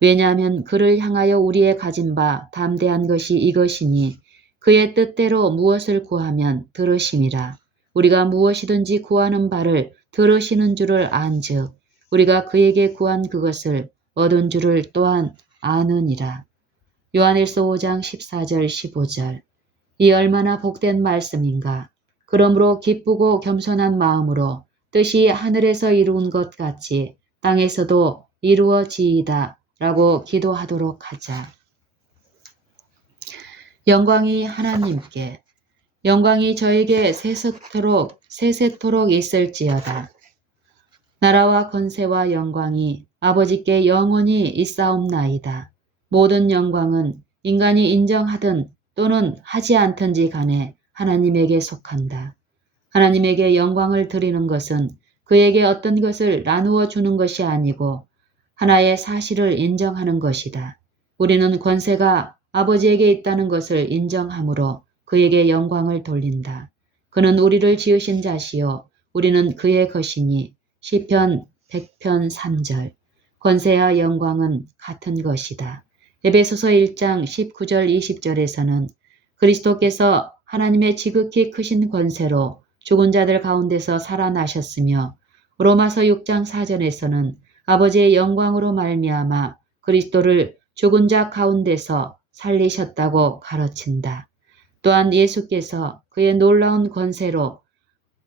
왜냐하면 그를 향하여 우리의 가진 바 담대한 것이 이것이니 그의 뜻대로 무엇을 구하면 들으심이라. 우리가 무엇이든지 구하는 바를 들으시는 줄을 안즉 우리가 그에게 구한 그것을 얻은 줄을 또한 아느니라. 요한일서 5장 14절 15절. 이 얼마나 복된 말씀인가. 그러므로 기쁘고 겸손한 마음으로 뜻이 하늘에서 이루은 것 같이 땅에서도 이루어지이다 라고 기도하도록 하자. 영광이 하나님께, 영광이 저에게 세세토록 있을지어다. 나라와 권세와 영광이 아버지께 영원히 있사옵나이다. 모든 영광은 인간이 인정하든 또는 하지 않든지 간에 하나님에게 속한다. 하나님에게 영광을 드리는 것은 그에게 어떤 것을 나누어 주는 것이 아니고 하나의 사실을 인정하는 것이다. 우리는 권세가 아버지에게 있다는 것을 인정하므로 그에게 영광을 돌린다. 그는 우리를 지으신 자시요 우리는 그의 것이니 시편 100편 3절. 권세와 영광은 같은 것이다. 에베소서 1장 19절 20절에서는 그리스도께서 하나님의 지극히 크신 권세로 죽은 자들 가운데서 살아나셨으며 로마서 6장 4절에서는 아버지의 영광으로 말미암아 그리스도를 죽은 자 가운데서 살리셨다고 가르친다. 또한 예수께서 그의 놀라운 권세로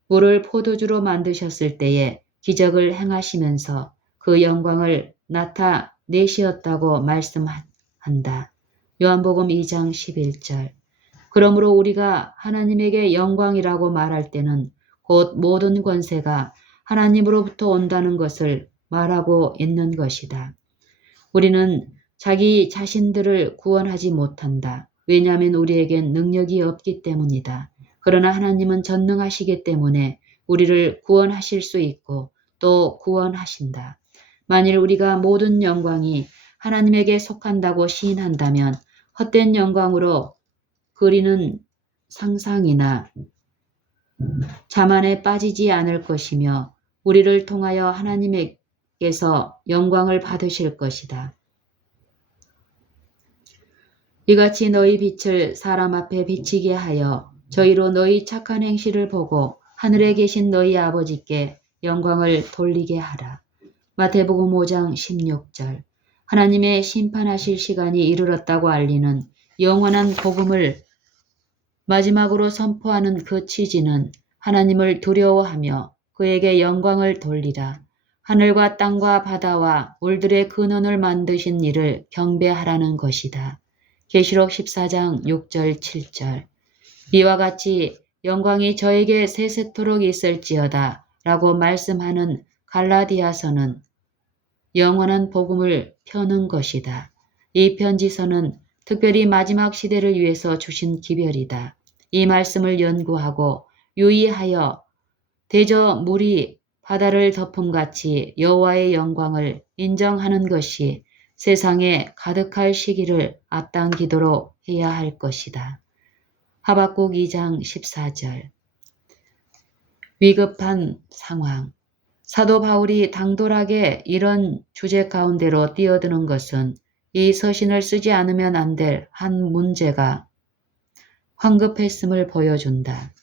물을 포도주로 만드셨을 때에 기적을 행하시면서 그 영광을 나타내시었다고 말씀한다. 요한복음 2장 11절. 그러므로 우리가 하나님에게 영광이라고 말할 때는 곧 모든 권세가 하나님으로부터 온다는 것을 말하고 있는 것이다. 우리는 자기 자신들을 구원하지 못한다. 왜냐하면 우리에겐 능력이 없기 때문이다. 그러나 하나님은 전능하시기 때문에 우리를 구원하실 수 있고 또 구원하신다. 만일 우리가 모든 영광이 하나님에게 속한다고 시인한다면 헛된 영광으로 그리는 상상이나 자만에 빠지지 않을 것이며 우리를 통하여 하나님께서 영광을 받으실 것이다. 이같이 너희 빛을 사람 앞에 비치게 하여 저희로 너희 착한 행실을 보고 하늘에 계신 너희 아버지께 영광을 돌리게 하라. 마태복음 5장 16절. 하나님의 심판하실 시간이 이르렀다고 알리는 영원한 복음을 마지막으로 선포하는 그 취지는 하나님을 두려워하며 그에게 영광을 돌리라. 하늘과 땅과 바다와 물들의 근원을 만드신 이를 경배하라는 것이다. 계시록 14장 6절 7절. 이와 같이 영광이 저에게 세세토록 있을지어다 라고 말씀하는 갈라디아서는 영원한 복음을 펴는 것이다. 이 편지서는 특별히 마지막 시대를 위해서 주신 기별이다. 이 말씀을 연구하고 유의하여 대저 물이 바다를 덮음같이 여호와의 영광을 인정하는 것이 세상에 가득할 시기를 앞당기도록 해야 할 것이다. 하박국 2장 14절. 위급한 상황. 사도 바울이 당돌하게 이런 주제 가운데로 뛰어드는 것은 이 서신을 쓰지 않으면 안 될 한 문제가 황급했음을 보여준다.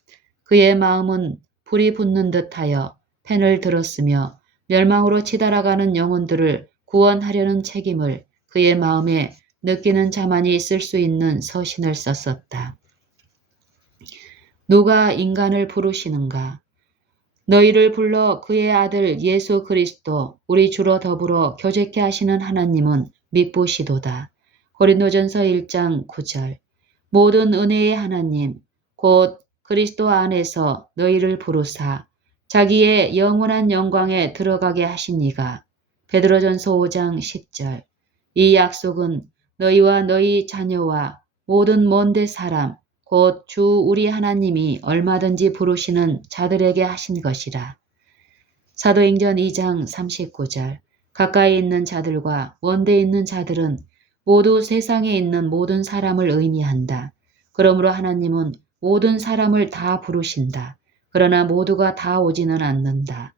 그의 마음은 불이 붙는 듯하여 펜을 들었으며 멸망으로 치달아가는 영혼들을 구원하려는 책임을 그의 마음에 느끼는 자만이 쓸 수 있는 서신을 썼었다. 누가 인간을 부르시는가? 너희를 불러 그의 아들 예수 그리스도 우리 주로 더불어 교제케 하시는 하나님은 미쁘시도다. 고린도전서 1장 9절. 모든 은혜의 하나님 곧 그리스도 안에서 너희를 부르사 자기의 영원한 영광에 들어가게 하신 이가 베드로전서 5장 10절. 이 약속은 너희와 너희 자녀와 모든 먼데 사람 곧 주 우리 하나님이 얼마든지 부르시는 자들에게 하신 것이라. 사도행전 2장 39절. 가까이 있는 자들과 먼데 있는 자들은 모두 세상에 있는 모든 사람을 의미한다. 그러므로 하나님은 모든 사람을 다 부르신다. 그러나 모두가 다 오지는 않는다.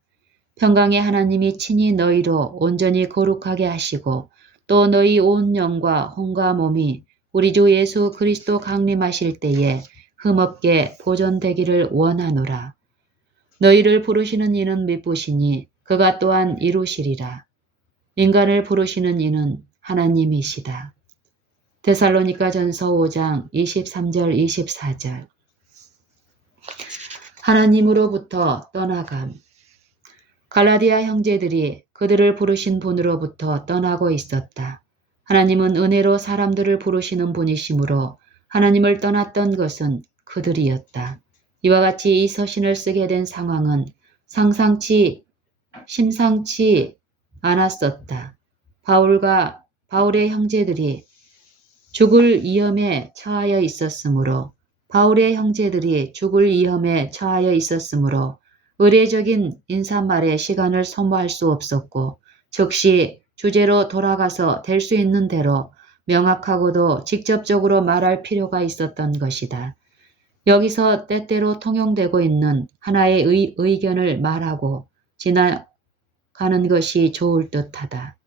평강의 하나님이 친히 너희로 온전히 거룩하게 하시고 또 너희 온 영과 혼과 몸이 우리 주 예수 그리스도 강림하실 때에 흠없게 보존되기를 원하노라. 너희를 부르시는 이는 미쁘시니 그가 또한 이루시리라. 인간을 부르시는 이는 하나님이시다. 데살로니가전서 5장 23절 24절. 하나님으로부터 떠나감. 갈라디아 형제들이 그들을 부르신 분으로부터 떠나고 있었다. 하나님은 은혜로 사람들을 부르시는 분이시므로 하나님을 떠났던 것은 그들이었다. 이와 같이 이 서신을 쓰게 된 상황은 심상치 않았었다. 바울의 형제들이 죽을 위험에 처하여 있었으므로 의례적인 인사말에 시간을 소모할 수 없었고 즉시 주제로 돌아가서 될 수 있는 대로 명확하고도 직접적으로 말할 필요가 있었던 것이다. 여기서 때때로 통용되고 있는 하나의 의견을 말하고 지나가는 것이 좋을 듯하다.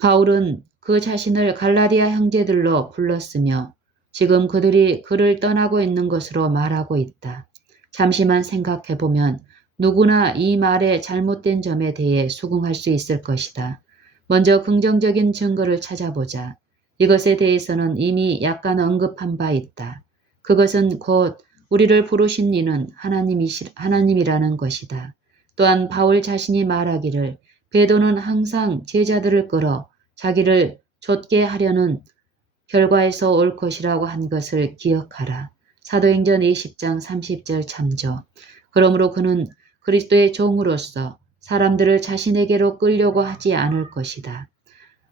바울은 그 자신을 갈라디아 형제들로 불렀으며 지금 그들이 그를 떠나고 있는 것으로 말하고 있다. 잠시만 생각해보면 누구나 이 말의 잘못된 점에 대해 수긍할 수 있을 것이다. 먼저 긍정적인 증거를 찾아보자. 이것에 대해서는 이미 약간 언급한 바 있다. 그것은 곧 우리를 부르신 이는 하나님이라는 것이다. 또한 바울 자신이 말하기를 베드로는 항상 제자들을 끌어 자기를 좇게 하려는 결과에서 올 것이라고 한 것을 기억하라. 사도행전 20장 30절 참조. 그러므로 그는 그리스도의 종으로서 사람들을 자신에게로 끌려고 하지 않을 것이다.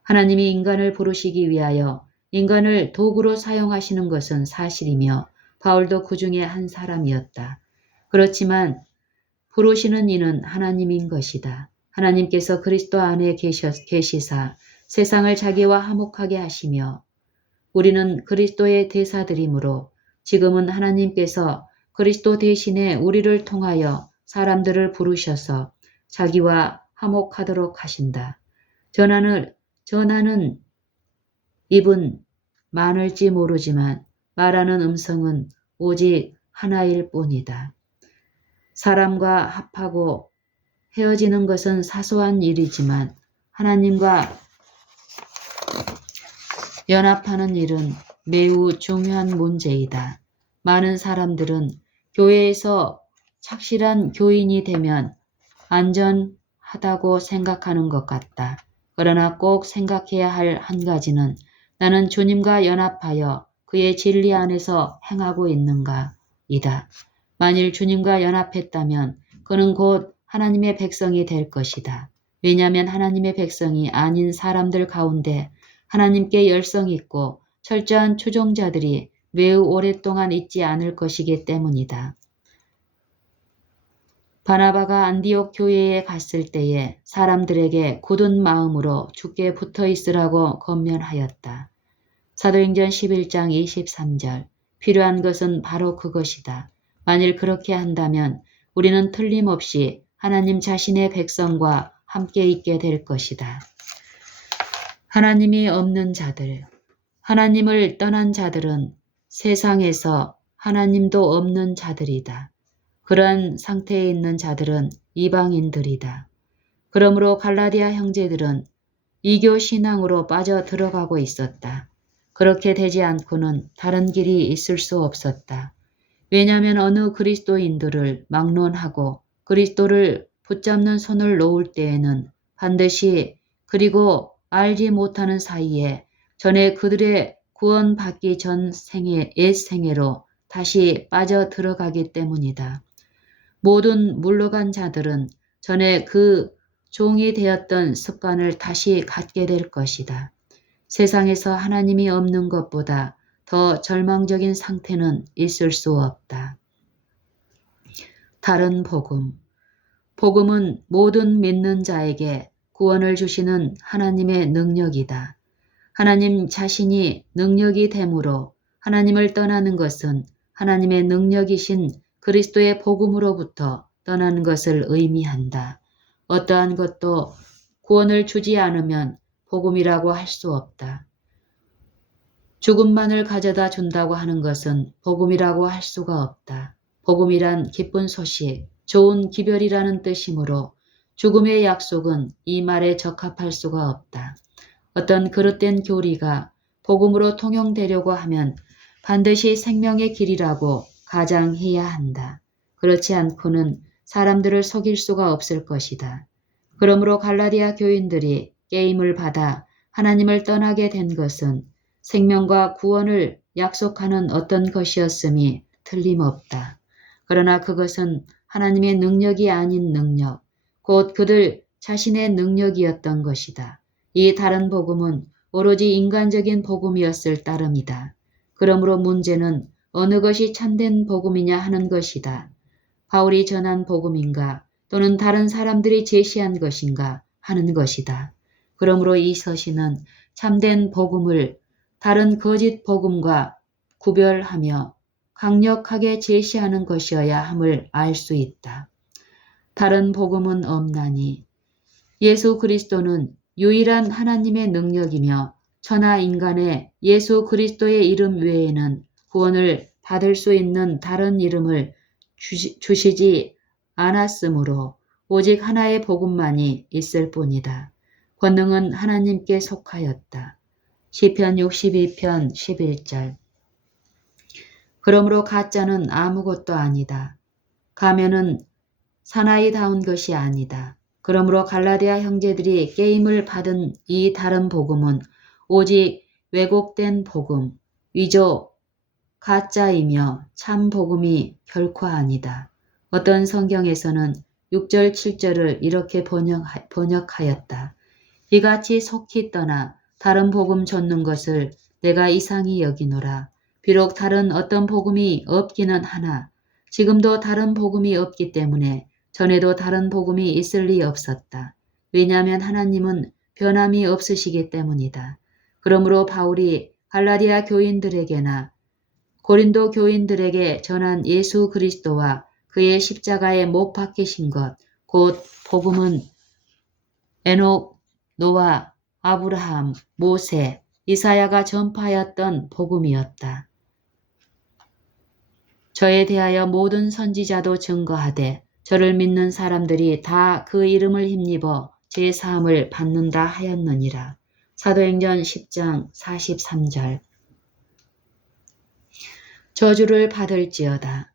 하나님이 인간을 부르시기 위하여 인간을 도구로 사용하시는 것은 사실이며 바울도 그 중에 한 사람이었다. 그렇지만 부르시는 이는 하나님인 것이다. 하나님께서 그리스도 안에 계시사 세상을 자기와 화목하게 하시며 우리는 그리스도의 대사들이므로 지금은 하나님께서 그리스도 대신에 우리를 통하여 사람들을 부르셔서 자기와 화목하도록 하신다. 전하는 입은 많을지 모르지만 말하는 음성은 오직 하나일 뿐이다. 사람과 합하고 헤어지는 것은 사소한 일이지만 하나님과 연합하는 일은 매우 중요한 문제이다. 많은 사람들은 교회에서 착실한 교인이 되면 안전하다고 생각하는 것 같다. 그러나 꼭 생각해야 할 한 가지는 나는 주님과 연합하여 그의 진리 안에서 행하고 있는가? 이다. 만일 주님과 연합했다면 그는 곧 하나님의 백성이 될 것이다. 왜냐하면 하나님의 백성이 아닌 사람들 가운데 하나님께 열성 있고 철저한 추종자들이 매우 오랫동안 있지 않을 것이기 때문이다. 바나바가 안디옥 교회에 갔을 때에 사람들에게 굳은 마음으로 주께 붙어 있으라고 권면하였다. 사도행전 11장 23절. 필요한 것은 바로 그것이다. 만일 그렇게 한다면 우리는 틀림없이 하나님 자신의 백성과 함께 있게 될 것이다. 하나님이 없는 자들. 하나님을 떠난 자들은 세상에서 하나님도 없는 자들이다. 그러한 상태에 있는 자들은 이방인들이다. 그러므로 갈라디아 형제들은 이교 신앙으로 빠져 들어가고 있었다. 그렇게 되지 않고는 다른 길이 있을 수 없었다. 왜냐하면 어느 그리스도인들을 막론하고 그리스도를 붙잡는 손을 놓을 때에는 반드시 그리고 알지 못하는 사이에 전에 그들의 구원받기 전 생애, 옛 생애로 다시 빠져 들어가기 때문이다. 모든 물러간 자들은 전에 그 종이 되었던 습관을 다시 갖게 될 것이다. 세상에서 하나님이 없는 것보다 더 절망적인 상태는 있을 수 없다. 다른 복음. 복음은 모든 믿는 자에게 구원을 주시는 하나님의 능력이다. 하나님 자신이 능력이 되므로 하나님을 떠나는 것은 하나님의 능력이신 그리스도의 복음으로부터 떠나는 것을 의미한다. 어떠한 것도 구원을 주지 않으면 복음이라고 할 수 없다. 죽음만을 가져다 준다고 하는 것은 복음이라고 할 수가 없다. 복음이란 기쁜 소식, 좋은 기별이라는 뜻이므로 죽음의 약속은 이 말에 적합할 수가 없다. 어떤 그릇된 교리가 복음으로 통용되려고 하면 반드시 생명의 길이라고 가장해야 한다. 그렇지 않고는 사람들을 속일 수가 없을 것이다. 그러므로 갈라디아 교인들이 게임을 받아 하나님을 떠나게 된 것은 생명과 구원을 약속하는 어떤 것이었음이 틀림없다. 그러나 그것은 하나님의 능력이 아닌 능력, 곧 그들 자신의 능력이었던 것이다. 이 다른 복음은 오로지 인간적인 복음이었을 따름이다. 그러므로 문제는 어느 것이 참된 복음이냐 하는 것이다. 바울이 전한 복음인가 또는 다른 사람들이 제시한 것인가 하는 것이다. 그러므로 이 서신은 참된 복음을 다른 거짓 복음과 구별하며 강력하게 제시하는 것이어야 함을 알 수 있다. 다른 복음은 없나니 예수 그리스도는 유일한 하나님의 능력이며 천하 인간의 예수 그리스도의 이름 외에는 구원을 받을 수 있는 다른 이름을 주시지 않았으므로 오직 하나의 복음만이 있을 뿐이다. 권능은 하나님께 속하였다. 시편 62편 11절. 그러므로 가짜는 아무것도 아니다. 가면은 사나이다운 것이 아니다. 그러므로 갈라디아 형제들이 게임을 받은 이 다른 복음은 오직 왜곡된 복음, 위조, 가짜이며 참 복음이 결코 아니다. 어떤 성경에서는 6절 7절을 이렇게 번역하였다. 이같이 속히 떠나 다른 복음 좇는 것을 내가 이상히 여기노라. 비록 다른 어떤 복음이 없기는 하나 지금도 다른 복음이 없기 때문에 전에도 다른 복음이 있을 리 없었다. 왜냐하면 하나님은 변함이 없으시기 때문이다. 그러므로 바울이 갈라디아 교인들에게나 고린도 교인들에게 전한 예수 그리스도와 그의 십자가에 못 박히신 것, 곧 복음은 에녹, 노아, 아브라함, 모세, 이사야가 전파하였던 복음이었다. 저에 대하여 모든 선지자도 증거하되 저를 믿는 사람들이 다 그 이름을 힘입어 제 사함을 받는다 하였느니라. 사도행전 10장 43절. 저주를 받을지어다.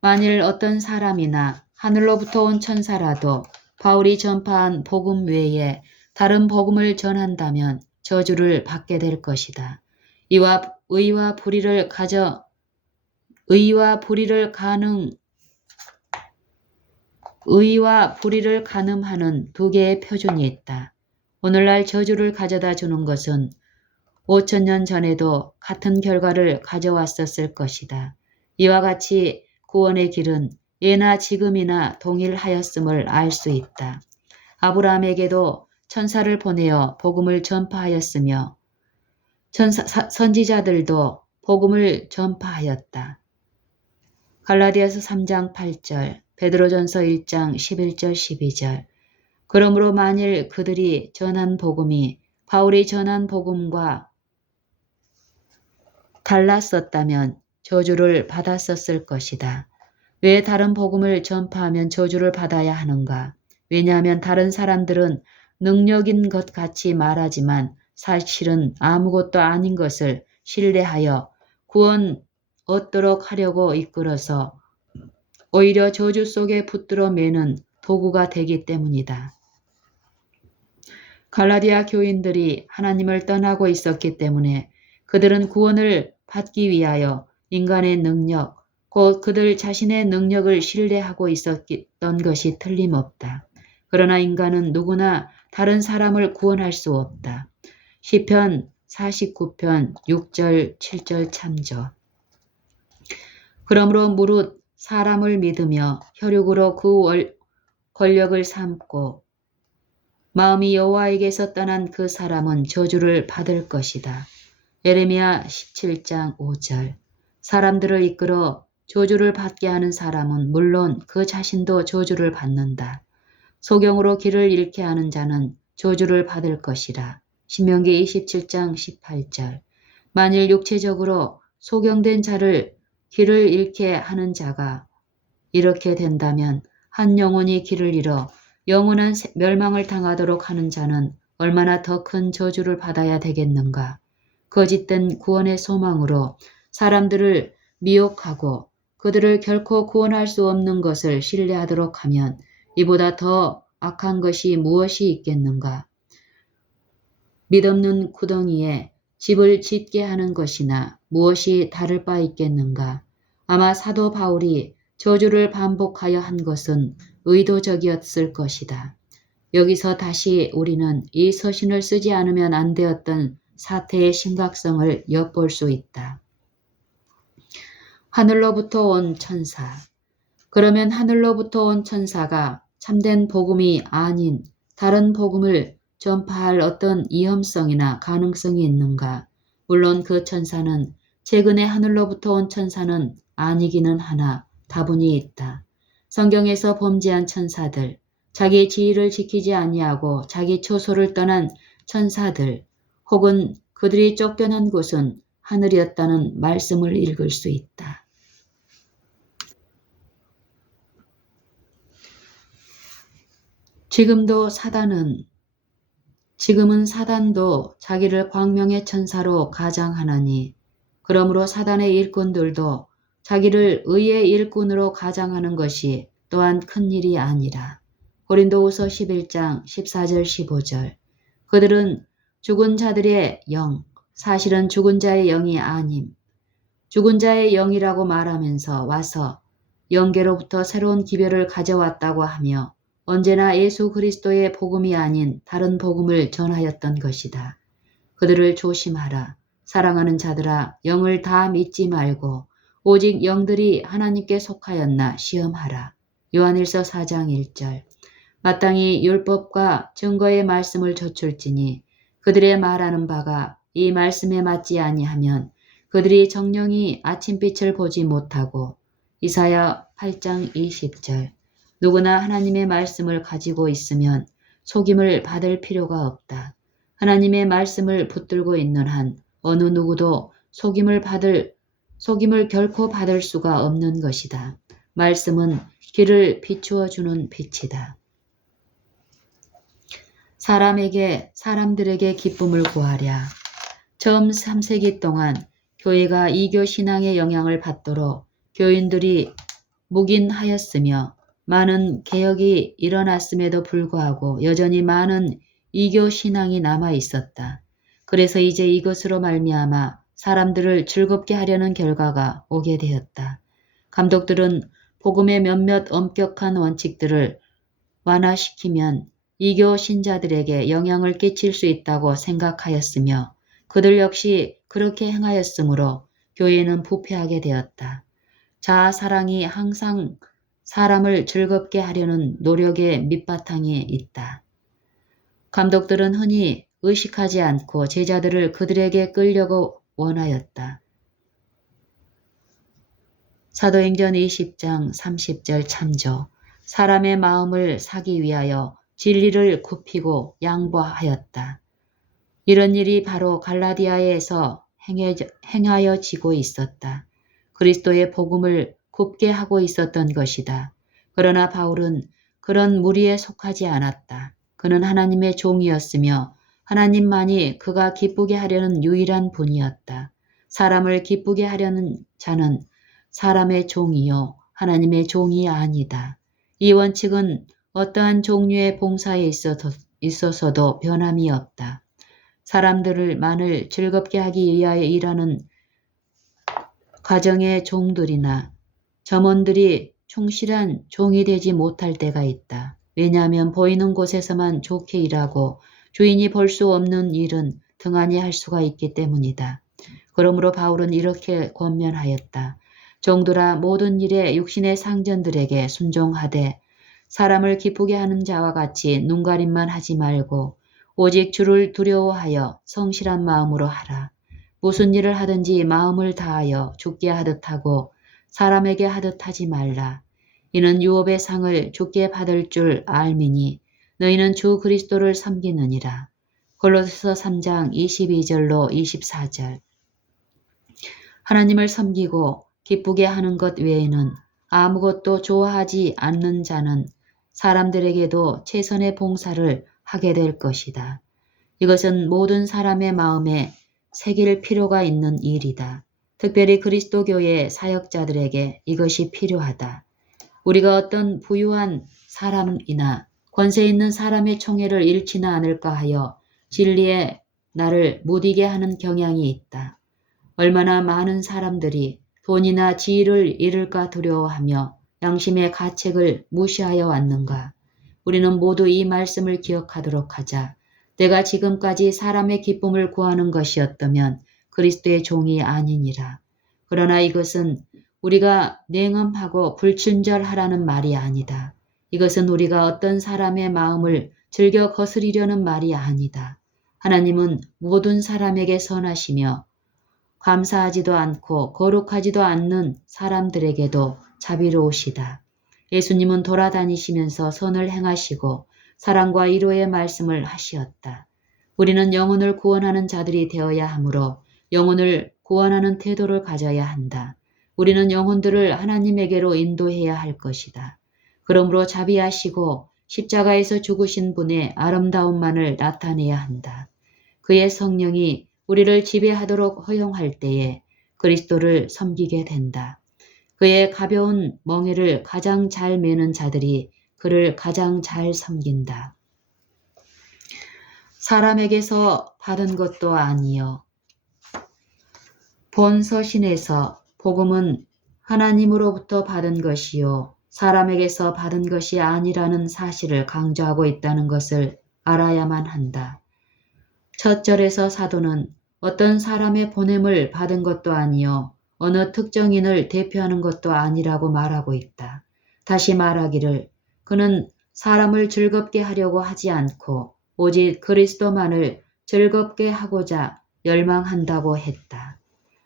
만일 어떤 사람이나 하늘로부터 온 천사라도 바울이 전파한 복음 외에 다른 복음을 전한다면 저주를 받게 될 것이다. 이와 의와 불의를 가져 의와 불의를 가늠하는 두 개의 표준이 있다. 오늘날 저주를 가져다 주는 것은 5,000년 전에도 같은 결과를 가져왔었을 것이다. 이와 같이 구원의 길은 예나 지금이나 동일하였음을 알 수 있다. 아브라함에게도 천사를 보내어 복음을 전파하였으며 선지자들도 복음을 전파하였다. 갈라디아서 3장 8절, 베드로전서 1장 11절 12절. 그러므로 만일 그들이 전한 복음이 바울이 전한 복음과 달랐었다면 저주를 받았었을 것이다. 왜 다른 복음을 전파하면 저주를 받아야 하는가? 왜냐하면 다른 사람들은 능력인 것 같이 말하지만 사실은 아무것도 아닌 것을 신뢰하여 구원 얻도록 하려고 이끌어서 오히려 저주 속에 붙들어 매는 도구가 되기 때문이다. 갈라디아 교인들이 하나님을 떠나고 있었기 때문에 그들은 구원을 받기 위하여 인간의 능력, 곧 그들 자신의 능력을 신뢰하고 있었던 것이 틀림없다. 그러나 인간은 누구나 다른 사람을 구원할 수 없다. 시편 49편 6절 7절 참조. 그러므로 무릇 사람을 믿으며 혈육으로 그 권력을 삼고 마음이 여호와에게서 떠난 그 사람은 저주를 받을 것이다. 예레미야 17장 5절. 사람들을 이끌어 저주를 받게 하는 사람은 물론 그 자신도 저주를 받는다. 소경으로 길을 잃게 하는 자는 저주를 받을 것이라. 신명기 27장 18절. 만일 육체적으로 소경된 자를 길을 잃게 하는 자가 이렇게 된다면 한 영혼이 길을 잃어 영원한 멸망을 당하도록 하는 자는 얼마나 더 큰 저주를 받아야 되겠는가. 거짓된 구원의 소망으로 사람들을 미혹하고 그들을 결코 구원할 수 없는 것을 신뢰하도록 하면 이보다 더 악한 것이 무엇이 있겠는가. 믿없는 구덩이에 집을 짓게 하는 것이나 무엇이 다를 바 있겠는가. 아마 사도 바울이 저주를 반복하여 한 것은 의도적이었을 것이다. 여기서 다시 우리는 이 서신을 쓰지 않으면 안 되었던 사태의 심각성을 엿볼 수 있다. 하늘로부터 온 천사. 그러면 하늘로부터 온 천사가 참된 복음이 아닌 다른 복음을 전파할 어떤 위험성이나 가능성이 있는가? 물론 그 천사는 최근에 하늘로부터 온 천사는 아니기는 하나 다분히 있다. 성경에서 범죄한 천사들, 자기 지위를 지키지 아니하고 자기 처소를 떠난 천사들, 혹은 그들이 쫓겨난 곳은 하늘이었다는 말씀을 읽을 수 있다. 지금은 사단도 자기를 광명의 천사로 가장하나니 그러므로 사단의 일꾼들도 자기를 의의 일꾼으로 가장하는 것이 또한 큰일이 아니라. 고린도후서 11장 14절 15절. 그들은 죽은 자들의 영, 사실은 죽은 자의 영이 아님. 죽은 자의 영이라고 말하면서 와서 영계로부터 새로운 기별을 가져왔다고 하며 언제나 예수 그리스도의 복음이 아닌 다른 복음을 전하였던 것이다. 그들을 조심하라. 사랑하는 자들아, 영을 다 믿지 말고 오직 영들이 하나님께 속하였나 시험하라. 요한일서 4장 1절. 마땅히 율법과 증거의 말씀을 젖출지니 그들의 말하는 바가 이 말씀에 맞지 아니하면 그들이 정령이 아침빛을 보지 못하고. 이사야 8장 20절. 누구나 하나님의 말씀을 가지고 있으면 속임을 받을 필요가 없다. 하나님의 말씀을 붙들고 있는 한 어느 누구도 속임을 결코 받을 수가 없는 것이다. 말씀은 길을 비추어 주는 빛이다. 사람들에게 기쁨을 구하랴. 처음 3세기 동안 교회가 이교 신앙의 영향을 받도록 교인들이 묵인하였으며 많은 개혁이 일어났음에도 불구하고 여전히 많은 이교 신앙이 남아 있었다. 그래서 이제 이것으로 말미암아 사람들을 즐겁게 하려는 결과가 오게 되었다. 감독들은 복음의 몇몇 엄격한 원칙들을 완화시키면 이교 신자들에게 영향을 끼칠 수 있다고 생각하였으며 그들 역시 그렇게 행하였으므로 교회는 부패하게 되었다. 자아 사랑이 항상 사람을 즐겁게 하려는 노력의 밑바탕에 있다. 감독들은 흔히 의식하지 않고 제자들을 그들에게 끌려고 원하였다. 사도행전 20장 30절 참조. 사람의 마음을 사기 위하여 진리를 굽히고 양보하였다. 이런 일이 바로 갈라디아에서 행하여지고 있었다. 그리스도의 복음을 굽게 하고 있었던 것이다. 그러나 바울은 그런 무리에 속하지 않았다. 그는 하나님의 종이었으며 하나님만이 그가 기쁘게 하려는 유일한 분이었다. 사람을 기쁘게 하려는 자는 사람의 종이요 하나님의 종이 아니다. 이 원칙은 어떠한 종류의 봉사에 있어서도 변함이 없다. 사람들만을 즐겁게 하기 위하여 일하는 가정의 종들이나 점원들이 충실한 종이 되지 못할 때가 있다. 왜냐하면 보이는 곳에서만 좋게 일하고 주인이 볼 수 없는 일은 등한히 할 수가 있기 때문이다. 그러므로 바울은 이렇게 권면하였다. 종들아 모든 일에 육신의 상전들에게 순종하되 사람을 기쁘게 하는 자와 같이 눈가림만 하지 말고 오직 주를 두려워하여 성실한 마음으로 하라. 무슨 일을 하든지 마음을 다하여 주께 하듯 하고 사람에게 하듯 하지 말라. 이는 유업의 상을 주께 받을 줄 알미니 너희는 주 그리스도를 섬기느니라. 골로새서 3장 22절로 24절. 하나님을 섬기고 기쁘게 하는 것 외에는 아무것도 좋아하지 않는 자는 사람들에게도 최선의 봉사를 하게 될 것이다. 이것은 모든 사람의 마음에 새길 필요가 있는 일이다. 특별히 그리스도교의 사역자들에게 이것이 필요하다. 우리가 어떤 부유한 사람이나 권세 있는 사람의 총애를 잃지는 않을까 하여 진리에 나를 무디게 하는 경향이 있다. 얼마나 많은 사람들이 돈이나 지위를 잃을까 두려워하며 양심의 가책을 무시하여 왔는가. 우리는 모두 이 말씀을 기억하도록 하자. 내가 지금까지 사람의 기쁨을 구하는 것이었다면 그리스도의 종이 아니니라. 그러나 이것은 우리가 냉엄하고 불친절하라는 말이 아니다. 이것은 우리가 어떤 사람의 마음을 즐겨 거스리려는 말이 아니다. 하나님은 모든 사람에게 선하시며 감사하지도 않고 거룩하지도 않는 사람들에게도 자비로우시다. 예수님은 돌아다니시면서 선을 행하시고 사랑과 위로의 말씀을 하시었다. 우리는 영혼을 구원하는 자들이 되어야 하므로 영혼을 구원하는 태도를 가져야 한다. 우리는 영혼들을 하나님에게로 인도해야 할 것이다. 그러므로 자비하시고 십자가에서 죽으신 분의 아름다움만을 나타내야 한다. 그의 성령이 우리를 지배하도록 허용할 때에 그리스도를 섬기게 된다. 그의 가벼운 멍에를 가장 잘 매는 자들이 그를 가장 잘 섬긴다. 사람에게서 받은 것도 아니요 본 서신에서 복음은 하나님으로부터 받은 것이요 사람에게서 받은 것이 아니라는 사실을 강조하고 있다는 것을 알아야만 한다. 첫 절에서 사도는 어떤 사람의 보냄을 받은 것도 아니요 어느 특정인을 대표하는 것도 아니라고 말하고 있다. 다시 말하기를 그는 사람을 즐겁게 하려고 하지 않고 오직 그리스도만을 즐겁게 하고자 열망한다고 했다.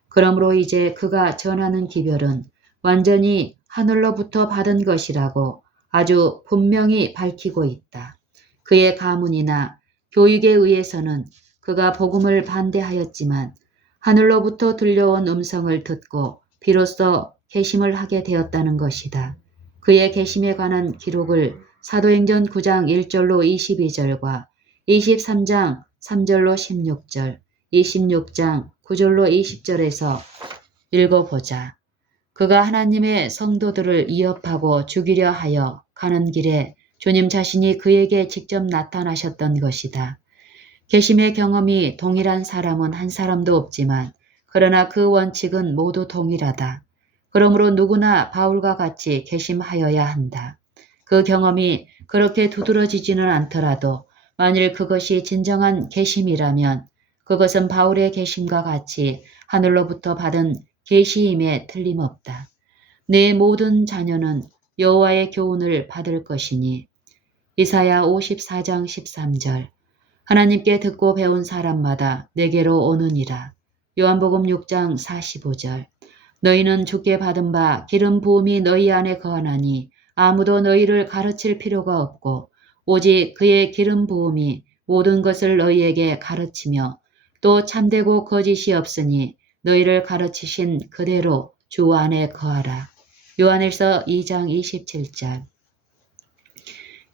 그러므로 이제 그가 전하는 기별은 완전히 하늘로부터 받은 것이라고 아주 분명히 밝히고 있다. 그의 가문이나 교육에 의해서는 그가 복음을 반대하였지만 하늘로부터 들려온 음성을 듣고 비로소 개심을 하게 되었다는 것이다. 그의 개심에 관한 기록을 사도행전 9장 1절로 22절과 23장 3절로 16절, 26장 9절로 20절에서 읽어보자. 그가 하나님의 성도들을 위협하고 죽이려 하여 가는 길에 주님 자신이 그에게 직접 나타나셨던 것이다. 개심의 경험이 동일한 사람은 한 사람도 없지만 그러나 그 원칙은 모두 동일하다. 그러므로 누구나 바울과 같이 개심하여야 한다. 그 경험이 그렇게 두드러지지는 않더라도 만일 그것이 진정한 계심이라면 그것은 바울의 계심과 같이 하늘로부터 받은 계시임에 틀림없다. 내 모든 자녀는 여호와의 교훈을 받을 것이니. 이사야 54장 13절. 하나님께 듣고 배운 사람마다 내게로 오느니라. 요한복음 6장 45절. 너희는 주께 받은 바 기름 부음이 너희 안에 거하나니 아무도 너희를 가르칠 필요가 없고 오직 그의 기름 부음이 모든 것을 너희에게 가르치며 또 참되고 거짓이 없으니 너희를 가르치신 그대로 주 안에 거하라. 요한일서 2장 27절.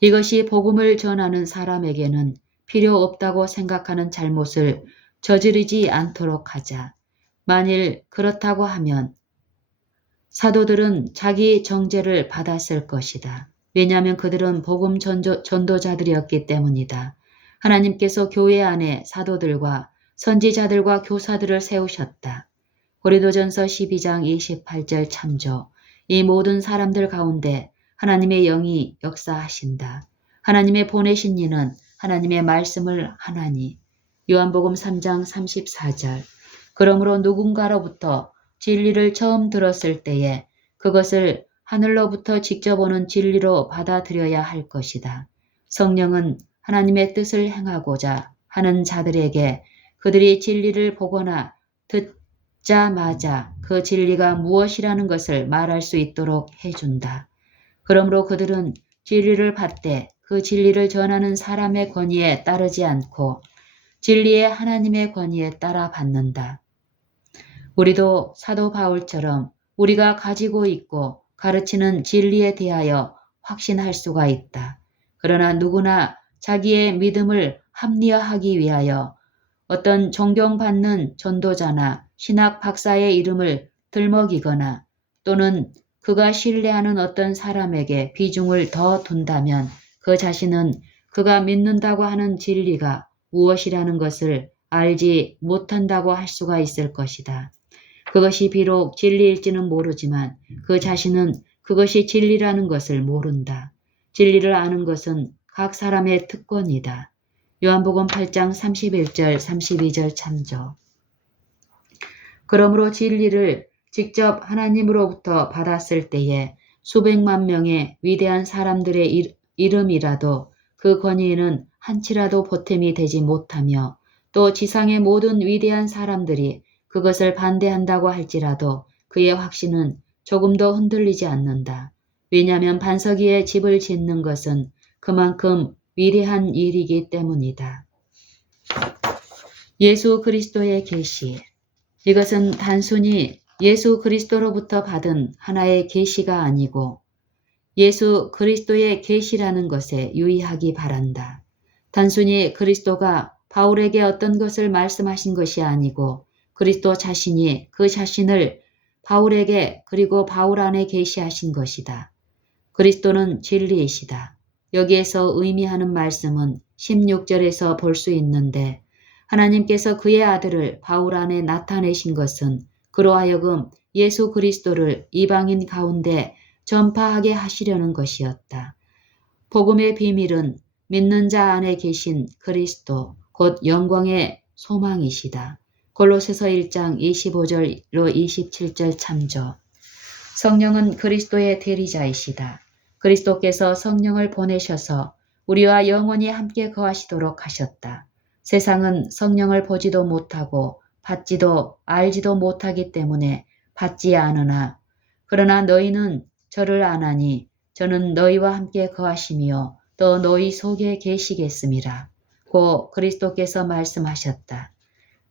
이것이 복음을 전하는 사람에게는 필요 없다고 생각하는 잘못을 저지르지 않도록 하자. 만일 그렇다고 하면 사도들은 자기 정죄를 받았을 것이다. 왜냐하면 그들은 복음 전도자들이었기 때문이다. 하나님께서 교회 안에 사도들과 선지자들과 교사들을 세우셨다. 고린도전서 12장 28절 참조. 이 모든 사람들 가운데 하나님의 영이 역사하신다. 하나님의 보내신 이는 하나님의 말씀을 하나니. 요한복음 3장 34절. 그러므로 누군가로부터 진리를 처음 들었을 때에 그것을 하늘로부터 직접 오는 진리로 받아들여야 할 것이다. 성령은 하나님의 뜻을 행하고자 하는 자들에게 그들이 진리를 보거나 듣자마자 그 진리가 무엇이라는 것을 말할 수 있도록 해준다. 그러므로 그들은 진리를 받되 그 진리를 전하는 사람의 권위에 따르지 않고 진리의 하나님의 권위에 따라 받는다. 우리도 사도 바울처럼 우리가 가지고 있고 가르치는 진리에 대하여 확신할 수가 있다. 그러나 누구나 자기의 믿음을 합리화하기 위하여 어떤 존경받는 전도자나 신학 박사의 이름을 들먹이거나 또는 그가 신뢰하는 어떤 사람에게 비중을 더 둔다면 그 자신은 그가 믿는다고 하는 진리가 무엇이라는 것을 알지 못한다고 할 수가 있을 것이다. 그것이 비록 진리일지는 모르지만 그 자신은 그것이 진리라는 것을 모른다. 진리를 아는 것은 각 사람의 특권이다. 요한복음 8장 31절 32절 참조. 그러므로 진리를 직접 하나님으로부터 받았을 때에 수백만 명의 위대한 사람들의 이름이라도 그 권위에는 한치라도 보탬이 되지 못하며 또 지상의 모든 위대한 사람들이 그것을 반대한다고 할지라도 그의 확신은 조금도 흔들리지 않는다. 왜냐하면 반석 위에 집을 짓는 것은 그만큼 위대한 일이기 때문이다. 예수 그리스도의 계시. 이것은 단순히 예수 그리스도로부터 받은 하나의 계시가 아니고 예수 그리스도의 계시라는 것에 유의하기 바란다. 단순히 그리스도가 바울에게 어떤 것을 말씀하신 것이 아니고 그리스도 자신이 그 자신을 바울에게 그리고 바울 안에 계시하신 것이다. 그리스도는 진리이시다. 여기에서 의미하는 말씀은 16절에서 볼 수 있는데 하나님께서 그의 아들을 바울 안에 나타내신 것은 그로 하여금 예수 그리스도를 이방인 가운데 전파하게 하시려는 것이었다. 복음의 비밀은 믿는 자 안에 계신 그리스도 곧 영광의 소망이시다. 골로새서 1장 25절로 27절 참조. 성령은 그리스도의 대리자이시다. 그리스도께서 성령을 보내셔서 우리와 영원히 함께 거하시도록 하셨다. 세상은 성령을 보지도 못하고 받지도 알지도 못하기 때문에 받지 않으나 그러나 너희는 저를 아나니 저는 너희와 함께 거하시며 또 너희 속에 계시겠음이라. 고 그리스도께서 말씀하셨다.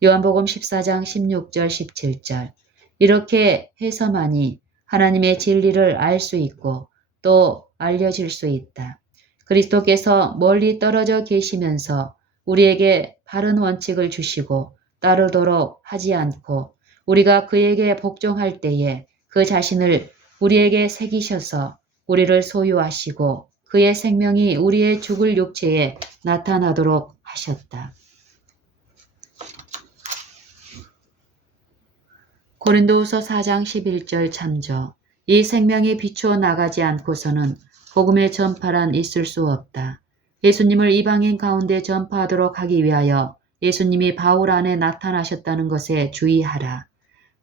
요한복음 14장 16절 17절. 이렇게 해서만이 하나님의 진리를 알 수 있고 또 알려질 수 있다. 그리스도께서 멀리 떨어져 계시면서 우리에게 바른 원칙을 주시고 따르도록 하지 않고 우리가 그에게 복종할 때에 그 자신을 우리에게 새기셔서 우리를 소유하시고 그의 생명이 우리의 죽을 육체에 나타나도록 하셨다. 고린도후서 4장 11절 참조. 이 생명이 비추어 나가지 않고서는 복음의 전파란 있을 수 없다. 예수님을 이방인 가운데 전파하도록 하기 위하여 예수님이 바울 안에 나타나셨다는 것에 주의하라.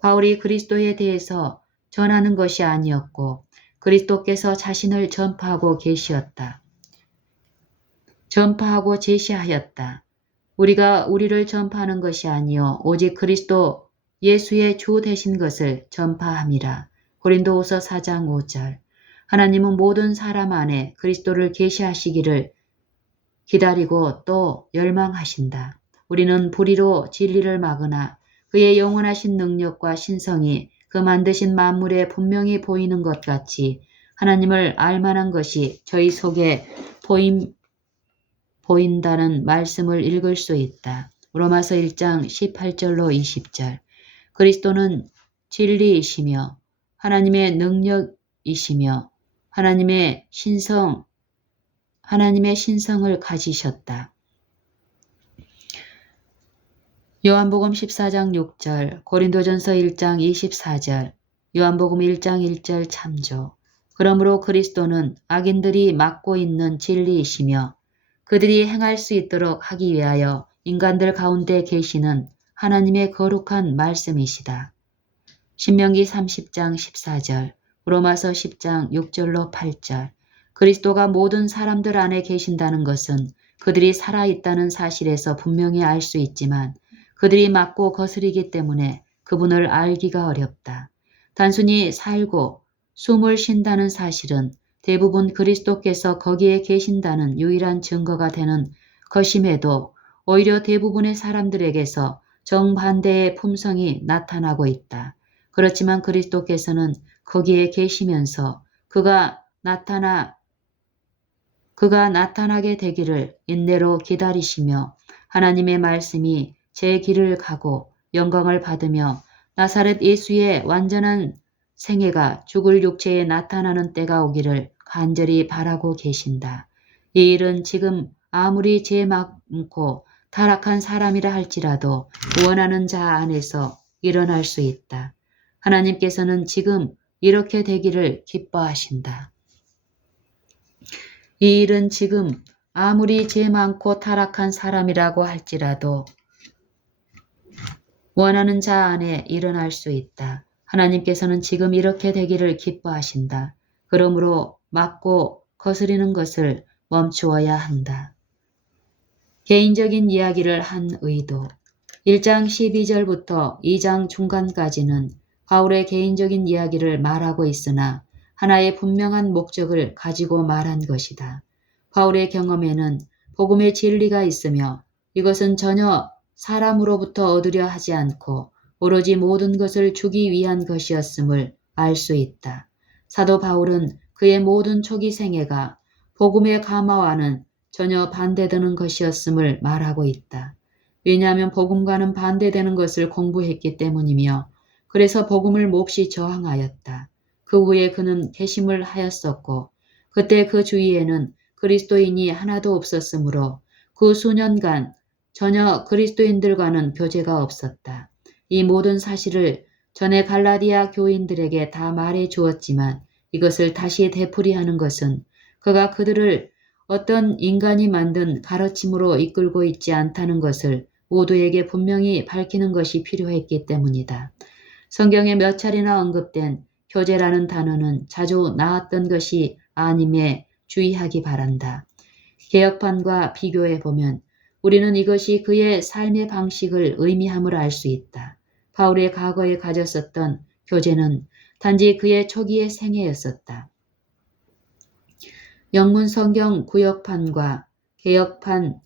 바울이 그리스도에 대해서 전하는 것이 아니었고 그리스도께서 자신을 전파하고 계시었다. 전파하고 제시하였다. 우리가 우리를 전파하는 것이 아니요 오직 그리스도 예수의 주 되신 것을 전파함이라. 고린도후서 4장 5절. 하나님은 모든 사람 안에 그리스도를 계시하시기를 기다리고 또 열망하신다. 우리는 불의로 진리를 막으나 그의 영원하신 능력과 신성이 그 만드신 만물에 분명히 보이는 것 같이 하나님을 알만한 것이 저희 속에 보인다는 말씀을 읽을 수 있다. 로마서 1장 18절로 20절. 그리스도는 진리이시며 하나님의 능력이시며 하나님의 신성을 가지셨다. 요한복음 14장 6절, 고린도전서 1장 24절, 요한복음 1장 1절 참조. 그러므로 그리스도는 악인들이 맡고 있는 진리이시며 그들이 행할 수 있도록 하기 위하여 인간들 가운데 계시는 하나님의 거룩한 말씀이시다. 신명기 30장 14절, 로마서 10장 6절로 8절. 그리스도가 모든 사람들 안에 계신다는 것은 그들이 살아있다는 사실에서 분명히 알 수 있지만 그들이 맞고 거스리기 때문에 그분을 알기가 어렵다. 단순히 살고 숨을 쉰다는 사실은 대부분 그리스도께서 거기에 계신다는 유일한 증거가 되는 것임에도 오히려 대부분의 사람들에게서 정반대의 품성이 나타나고 있다. 그렇지만 그리스도께서는 거기에 계시면서 그가 나타나게 되기를 인내로 기다리시며 하나님의 말씀이 제 길을 가고 영광을 받으며 나사렛 예수의 완전한 생애가 죽을 육체에 나타나는 때가 오기를 간절히 바라고 계신다. 이 일은 지금 아무리 죄 많고 타락한 사람이라 할지라도 원하는 자 안에서 일어날 수 있다. 하나님께서는 지금 이렇게 되기를 기뻐하신다. 이 일은 지금 아무리 죄 많고 타락한 사람이라고 할지라도 원하는 자 안에 일어날 수 있다. 하나님께서는 지금 이렇게 되기를 기뻐하신다. 그러므로 막고 거스리는 것을 멈추어야 한다. 개인적인 이야기를 한 의도. 1장 12절부터 2장 중간까지는 바울의 개인적인 이야기를 말하고 있으나 하나의 분명한 목적을 가지고 말한 것이다. 바울의 경험에는 복음의 진리가 있으며 이것은 전혀 사람으로부터 얻으려 하지 않고 오로지 모든 것을 주기 위한 것이었음을 알 수 있다. 사도 바울은 그의 모든 초기 생애가 복음의 감화와는 전혀 반대되는 것이었음을 말하고 있다. 왜냐하면 복음과는 반대되는 것을 공부했기 때문이며 그래서 복음을 몹시 저항하였다. 그 후에 그는 개심을 하였었고 그때 그 주위에는 그리스도인이 하나도 없었으므로 그 수년간 전혀 그리스도인들과는 교제가 없었다. 이 모든 사실을 전에 갈라디아 교인들에게 다 말해 주었지만 이것을 다시 되풀이하는 것은 그가 그들을 어떤 인간이 만든 가르침으로 이끌고 있지 않다는 것을 모두에게 분명히 밝히는 것이 필요했기 때문이다. 성경에 몇 차례나 언급된 교제라는 단어는 자주 나왔던 것이 아님에 주의하기 바란다. 개혁판과 비교해 보면 우리는 이것이 그의 삶의 방식을 의미함을 알 수 있다. 바울의 과거에 가졌었던 교제는 단지 그의 초기의 생애였었다. 영문 성경 구역판과 개혁판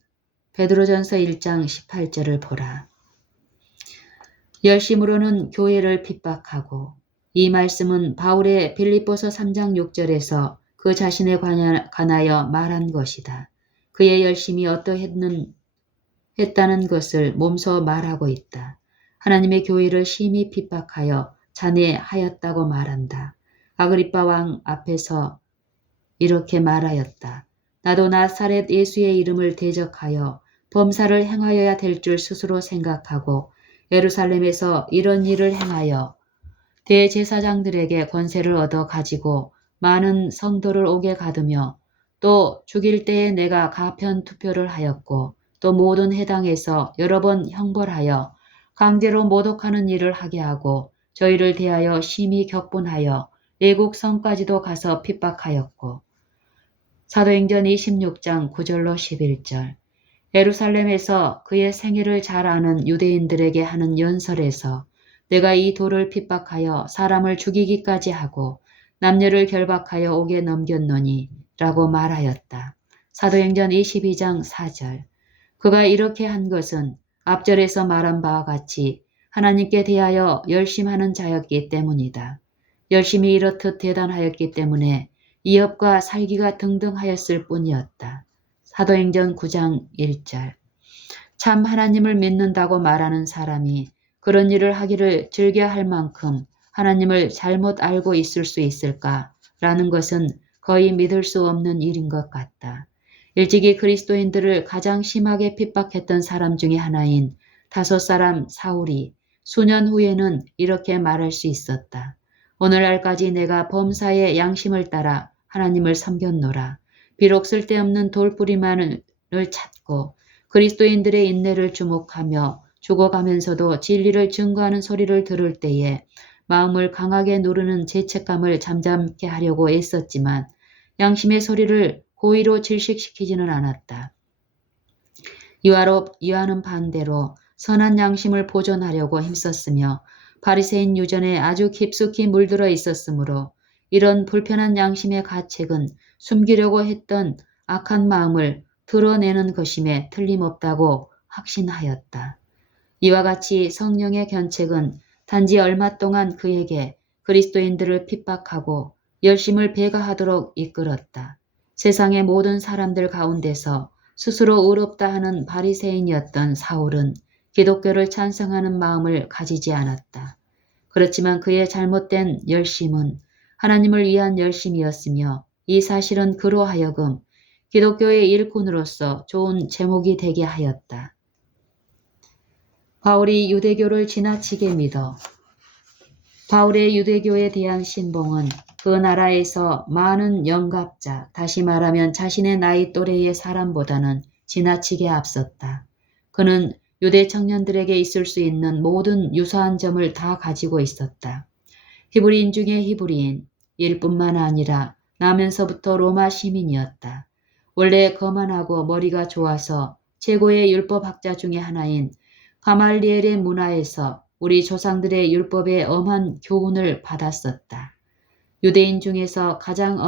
베드로전서 1장 18절을 보라. 열심으로는 교회를 핍박하고 이 말씀은 바울의 빌립보서 3장 6절에서 그 자신에 관하여 말한 것이다. 그의 열심이 어떠했다는 것을 몸소 말하고 있다. 하나님의 교회를 심히 핍박하여 잔해하였다고 말한다. 아그리빠 왕 앞에서 이렇게 말하였다. 나도 나사렛 예수의 이름을 대적하여 범사를 행하여야 될 줄 스스로 생각하고 예루살렘에서 이런 일을 행하여 대제사장들에게 권세를 얻어 가지고 많은 성도를 옥에 가두며 또 죽일 때에 내가 가편 투표를 하였고 또 모든 회당에서 여러 번 형벌하여 강제로 모독하는 일을 하게 하고 저희를 대하여 심히 격분하여 외국 성까지도 가서 핍박하였고 사도행전 26장 9절로 11절 예루살렘에서 그의 생애를 잘 아는 유대인들에게 하는 연설에서 내가 이 돌을 핍박하여 사람을 죽이기까지 하고 남녀를 결박하여 옥에 넘겼노니 라고 말하였다. 사도행전 22장 4절 그가 이렇게 한 것은 앞절에서 말한 바와 같이 하나님께 대하여 열심하는 자였기 때문이다. 열심히 이렇듯 대단하였기 때문에 이업과 살기가 등등하였을 뿐이었다. 사도행전 9장 1절 참 하나님을 믿는다고 말하는 사람이 그런 일을 하기를 즐겨할 만큼 하나님을 잘못 알고 있을 수 있을까라는 것은 거의 믿을 수 없는 일인 것 같다. 일찍이 그리스도인들을 가장 심하게 핍박했던 사람 중에 하나인 다섯 사람 사울이 수년 후에는 이렇게 말할 수 있었다. 오늘날까지 내가 범사의 양심을 따라 하나님을 섬겼노라. 비록 쓸데없는 돌뿌리만을 찾고 그리스도인들의 인내를 주목하며 죽어가면서도 진리를 증거하는 소리를 들을 때에 마음을 강하게 누르는 죄책감을 잠잠케 하려고 애썼지만 양심의 소리를 고의로 질식시키지는 않았다. 이와는 반대로 선한 양심을 보존하려고 힘썼으며 바리새인 유전에 아주 깊숙이 물들어 있었으므로 이런 불편한 양심의 가책은 숨기려고 했던 악한 마음을 드러내는 것임에 틀림없다고 확신하였다. 이와 같이 성령의 견책은 단지 얼마 동안 그에게 그리스도인들을 핍박하고 열심을 배가하도록 이끌었다. 세상의 모든 사람들 가운데서 스스로 의롭다 하는 바리새인이었던 사울은 기독교를 찬성하는 마음을 가지지 않았다. 그렇지만 그의 잘못된 열심은 하나님을 위한 열심이었으며 이 사실은 그로 하여금 기독교의 일꾼으로서 좋은 제목이 되게 하였다. 바울이 유대교를 지나치게 믿어 바울의 유대교에 대한 신봉은 그 나라에서 많은 영갑자, 다시 말하면 자신의 나이 또래의 사람보다는 지나치게 앞섰다. 그는 유대 청년들에게 있을 수 있는 모든 유사한 점을 다 가지고 있었다. 히브리인 중에 히브리인, 일뿐만 아니라 나면서부터 로마 시민이었다. 원래 거만하고 머리가 좋아서 최고의 율법학자 중에 하나인 가말리엘의 문화에서 우리 조상들의 율법에 엄한 교훈을 받았었다. 유대인 중에서 가장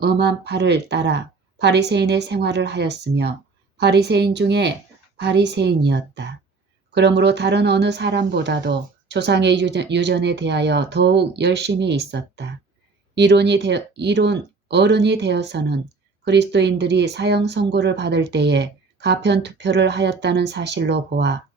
엄한 파를 따라 바리새인의 생활을 하였으며 바리새인 중에 바리새인이었다. 그러므로 다른 어느 사람보다도 조상의 유전에 대하여 더욱 열심히 있었다. 어른이 되어서는 그리스도인들이 사형 선고를 받을 때에 가편 투표를 하였다는 사실로 보아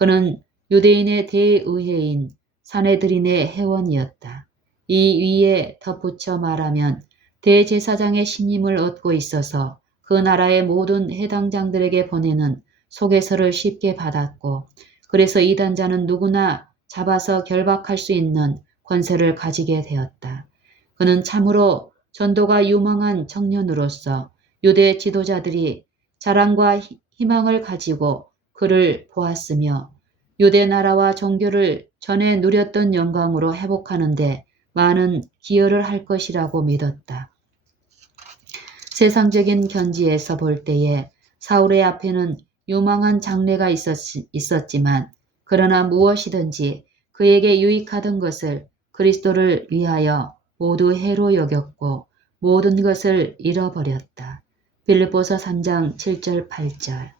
그는 유대인의 대의회인 사네드린의 회원이었다. 이 위에 덧붙여 말하면 대제사장의 신임을 얻고 있어서 그 나라의 모든 해당장들에게 보내는 소개서를 쉽게 받았고 그래서 이단자는 누구나 잡아서 결박할 수 있는 권세를 가지게 되었다. 그는 참으로 전도가 유망한 청년으로서 유대 지도자들이 자랑과 희망을 가지고 그를 보았으며 유대 나라와 종교를 전에 누렸던 영광으로 회복하는 데 많은 기여를 할 것이라고 믿었다. 세상적인 견지에서 볼 때에 사울의 앞에는 유망한 장래가 있었지만 그러나 무엇이든지 그에게 유익하던 것을 그리스도를 위하여 모두 해로 여겼고 모든 것을 잃어버렸다. 빌립보서 3장 7절 8절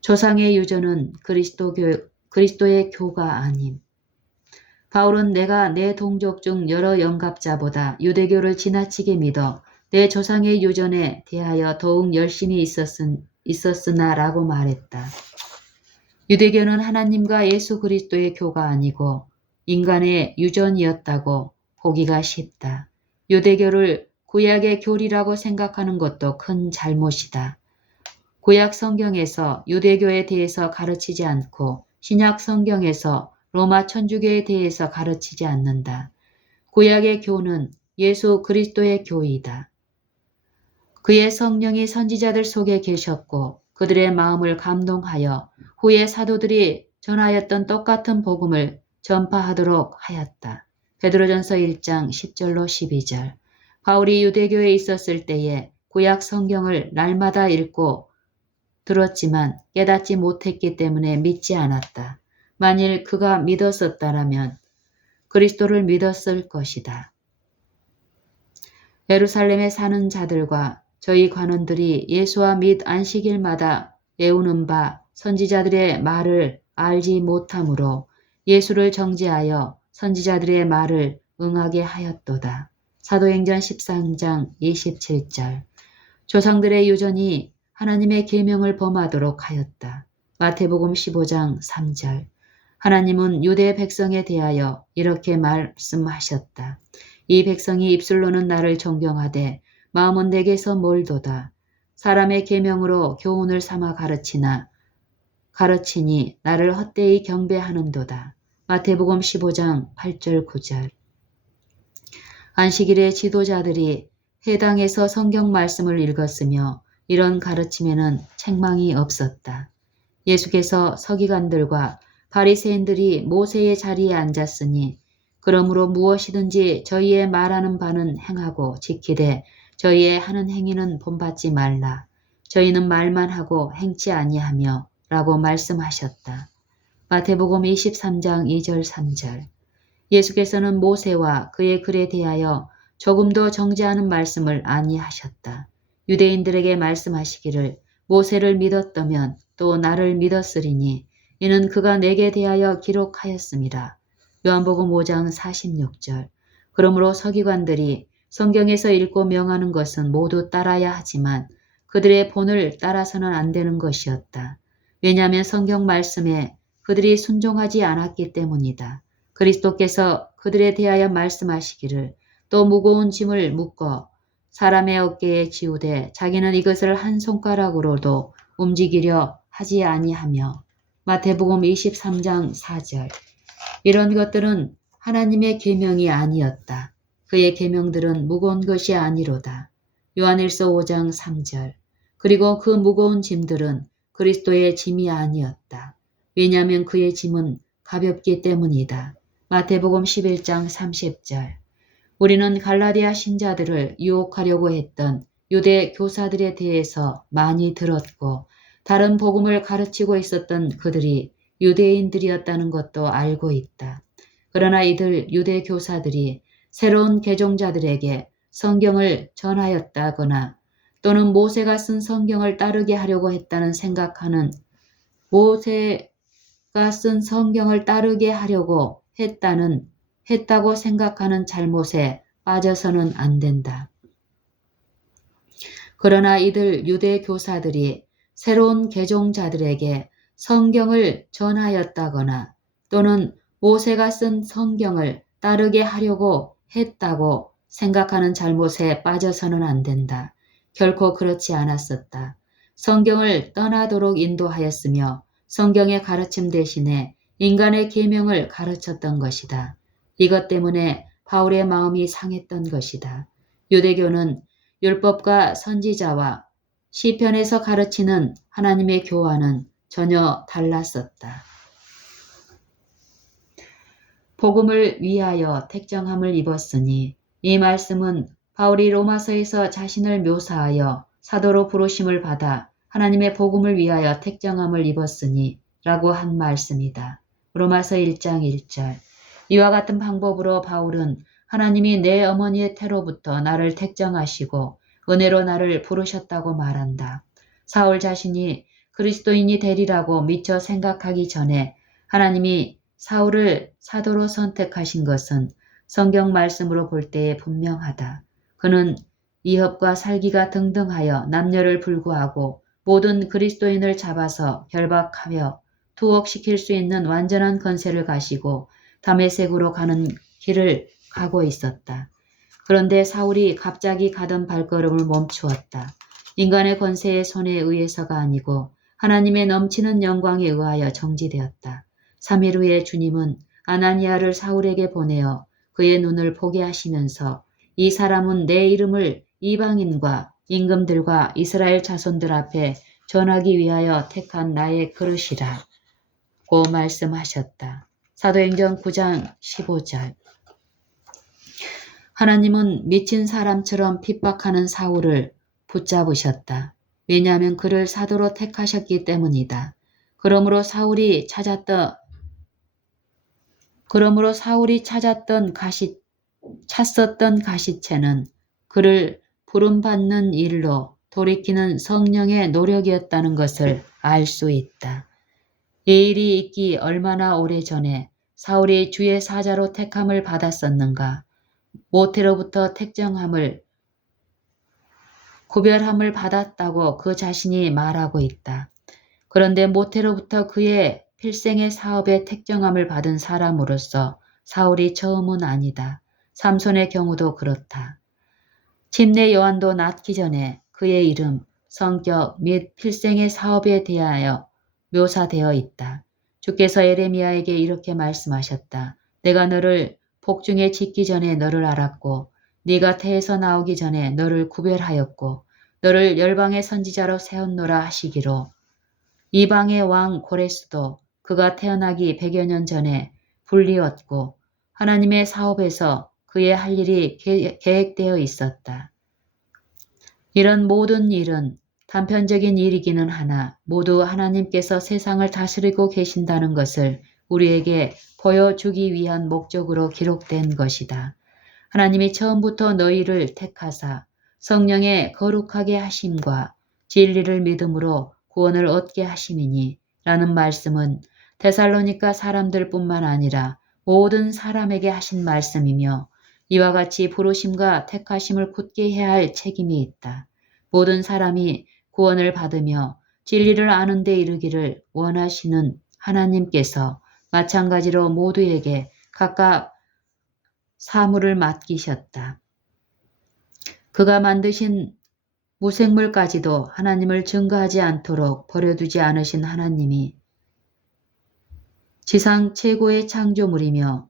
조상의 유전은 그리스도의 교가 아님. 바울은 내가 내 동족 중 여러 영갑자보다 유대교를 지나치게 믿어 내 조상의 유전에 대하여 더욱 열심히 있었으나 라고 말했다. 유대교는 하나님과 예수 그리스도의 교가 아니고 인간의 유전이었다고 보기가 쉽다. 유대교를 구약의 교리라고 생각하는 것도 큰 잘못이다. 구약 성경에서 유대교에 대해서 가르치지 않고 신약 성경에서 로마 천주교에 대해서 가르치지 않는다. 구약의 교는 예수 그리스도의 교이다. 그의 성령이 선지자들 속에 계셨고 그들의 마음을 감동하여 후에 사도들이 전하였던 똑같은 복음을 전파하도록 하였다. 베드로전서 1장 10절로 12절. 바울이 유대교에 있었을 때에 구약 성경을 날마다 읽고 들었지만 깨닫지 못했기 때문에 믿지 않았다. 만일 그가 믿었었다라면 그리스도를 믿었을 것이다. 예루살렘에 사는 자들과 저희 관원들이 예수와 및 안식일마다 외우는 바 선지자들의 말을 알지 못하므로 예수를 정죄하여 선지자들의 말을 응하게 하였도다. 사도행전 13장 27절. 조상들의 유전이 하나님의 계명을 범하도록 하였다. 마태복음 15장 3절. 하나님은 유대 백성에 대하여 이렇게 말씀하셨다. 이 백성이 입술로는 나를 존경하되 마음은 내게서 멀도다. 사람의 계명으로 교훈을 삼아 가르치니 나를 헛되이 경배하는도다. 마태복음 15장 8절 9절. 안식일에 지도자들이 회당에서 성경 말씀을 읽었으며 이런 가르침에는 책망이 없었다. 예수께서 서기관들과 바리새인들이 모세의 자리에 앉았으니 그러므로 무엇이든지 저희의 말하는 바는 행하고 지키되 저희의 하는 행위는 본받지 말라. 저희는 말만 하고 행치 아니하며 라고 말씀하셨다. 마태복음 23장 2절 3절. 예수께서는 모세와 그의 글에 대하여 조금도 정죄하는 말씀을 아니하셨다. 유대인들에게 말씀하시기를 모세를 믿었다면 또 나를 믿었으리니 이는 그가 내게 대하여 기록하였습니다. 요한복음 5장 46절. 그러므로 서기관들이 성경에서 읽고 명하는 것은 모두 따라야 하지만 그들의 본을 따라서는 안 되는 것이었다. 왜냐하면 성경 말씀에 그들이 순종하지 않았기 때문이다. 그리스도께서 그들에 대하여 말씀하시기를 또 무거운 짐을 묶어 사람의 어깨에 지우되 자기는 이것을 한 손가락으로도 움직이려 하지 아니하며 마태복음 23장 4절. 이런 것들은 하나님의 계명이 아니었다. 그의 계명들은 무거운 것이 아니로다. 요한일서 5장 3절. 그리고 그 무거운 짐들은 그리스도의 짐이 아니었다. 왜냐하면 그의 짐은 가볍기 때문이다. 마태복음 11장 30절. 우리는 갈라디아 신자들을 유혹하려고 했던 유대 교사들에 대해서 많이 들었고 다른 복음을 가르치고 있었던 그들이 유대인들이었다는 것도 알고 있다. 그러나 이들 유대 교사들이 새로운 개종자들에게 성경을 전하였다거나 또는 모세가 쓴 성경을 따르게 하려고 했다는 생각하는 모세가 쓴 성경을 따르게 하려고 했다고 생각하는 잘못에 빠져서는 안 된다. 그러나 이들 유대 교사들이 새로운 개종자들에게 성경을 전하였다거나 또는 모세가 쓴 성경을 따르게 하려고 했다고 생각하는 잘못에 빠져서는 안 된다. 결코 그렇지 않았었다. 성경을 떠나도록 인도하였으며 성경의 가르침 대신에 인간의 계명을 가르쳤던 것이다. 이것 때문에 바울의 마음이 상했던 것이다. 유대교는 율법과 선지자와 시편에서 가르치는 하나님의 교와는 전혀 달랐었다. 복음을 위하여 택정함을 입었으니 이 말씀은 바울이 로마서에서 자신을 묘사하여 사도로 부르심을 받아 하나님의 복음을 위하여 택정함을 입었으니 라고 한 말씀이다. 로마서 1장 1절. 이와 같은 방법으로 바울은 하나님이 내 어머니의 태로부터 나를 택정하시고 은혜로 나를 부르셨다고 말한다. 사울 자신이 그리스도인이 되리라고 미처 생각하기 전에 하나님이 사울을 사도로 선택하신 것은 성경 말씀으로 볼 때에 분명하다. 그는 이업과 살기가 등등하여 남녀를 불구하고 모든 그리스도인을 잡아서 결박하며 투옥시킬 수 있는 완전한 권세를 가지고 다메섹으로 가는 길을 가고 있었다. 그런데 사울이 갑자기 가던 발걸음을 멈추었다. 인간의 권세의 손에 의해서가 아니고 하나님의 넘치는 영광에 의하여 정지되었다. 3일 후에 주님은 아나니아를 사울에게 보내어 그의 눈을 보게 하시면서 이 사람은 내 이름을 이방인과 임금들과 이스라엘 자손들 앞에 전하기 위하여 택한 나의 그릇이라 고 말씀하셨다. 사도행전 9장 15절. 하나님은 미친 사람처럼 핍박하는 사울을 붙잡으셨다. 왜냐하면 그를 사도로 택하셨기 때문이다. 그러므로 사울이 찾았던 찼었던 가시채는 그를 부름받는 일로 돌이키는 성령의 노력이었다는 것을 알 수 있다. 이 일이 있기 얼마나 오래전에 사울이 주의 사자로 택함을 받았었는가. 모태로부터 택정함을 구별함을 받았다고 그 자신이 말하고 있다. 그런데 모태로부터 그의 필생의 사업에 택정함을 받은 사람으로서 사울이 처음은 아니다. 삼손의 경우도 그렇다. 침례 요한도 낳기 전에 그의 이름, 성격 및 필생의 사업에 대하여 묘사되어 있다. 주께서 에레미야에게 이렇게 말씀하셨다. 내가 너를 복중에 짓기 전에 너를 알았고 네가 태에서 나오기 전에 너를 구별하였고 너를 열방의 선지자로 세웠노라 하시기로 이방의 왕 고레스도 그가 태어나기 100여 년 전에 불리웠고 하나님의 사업에서 그의 할 일이 계획되어 있었다. 이런 모든 일은 단편적인 일이기는 하나 모두 하나님께서 세상을 다스리고 계신다는 것을 우리에게 보여주기 위한 목적으로 기록된 것이다. 하나님이 처음부터 너희를 택하사 성령의 거룩하게 하심과 진리를 믿음으로 구원을 얻게 하심이니 라는 말씀은 데살로니가 사람들뿐만 아니라 모든 사람에게 하신 말씀이며 이와 같이 부르심과 택하심을 굳게 해야 할 책임이 있다. 모든 사람이 구원을 받으며 진리를 아는 데 이르기를 원하시는 하나님께서 마찬가지로 모두에게 각각 사물을 맡기셨다. 그가 만드신 무생물까지도 하나님을 증거하지 않도록 버려두지 않으신 하나님이 지상 최고의 창조물이며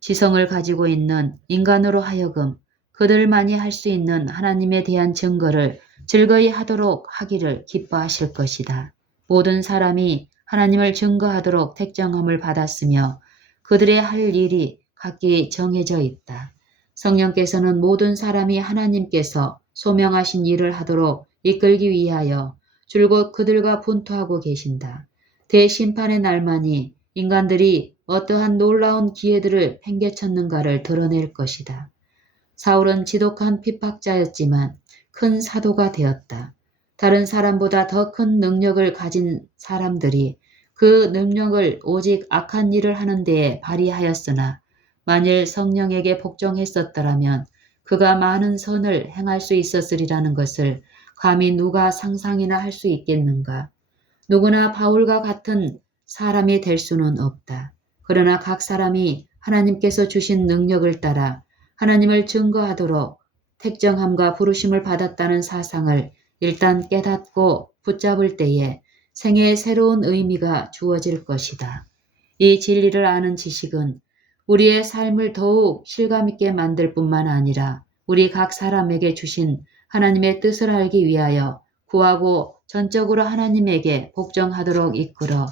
지성을 가지고 있는 인간으로 하여금 그들만이 할 수 있는 하나님에 대한 증거를 즐거이 하도록 하기를 기뻐하실 것이다. 모든 사람이 하나님을 증거하도록 택정함을 받았으며 그들의 할 일이 각기 정해져 있다. 성령께서는 모든 사람이 하나님께서 소명하신 일을 하도록 이끌기 위하여 줄곧 그들과 분투하고 계신다. 대심판의 날만이 인간들이 어떠한 놀라운 기회들을 행개쳤는가를 드러낼 것이다. 사울은 지독한 핍박자였지만 큰 사도가 되었다. 다른 사람보다 더 큰 능력을 가진 사람들이 그 능력을 오직 악한 일을 하는 데에 발휘하였으나 만일 성령에게 복종했었더라면 그가 많은 선을 행할 수 있었으리라는 것을 감히 누가 상상이나 할 수 있겠는가. 누구나 바울과 같은 사람이 될 수는 없다. 그러나 각 사람이 하나님께서 주신 능력을 따라 하나님을 증거하도록 택정함과 부르심을 받았다는 사상을 일단 깨닫고 붙잡을 때에 생애의 새로운 의미가 주어질 것이다. 이 진리를 아는 지식은 우리의 삶을 더욱 실감있게 만들 뿐만 아니라 우리 각 사람에게 주신 하나님의 뜻을 알기 위하여 구하고 전적으로 하나님에게 복종하도록 이끌어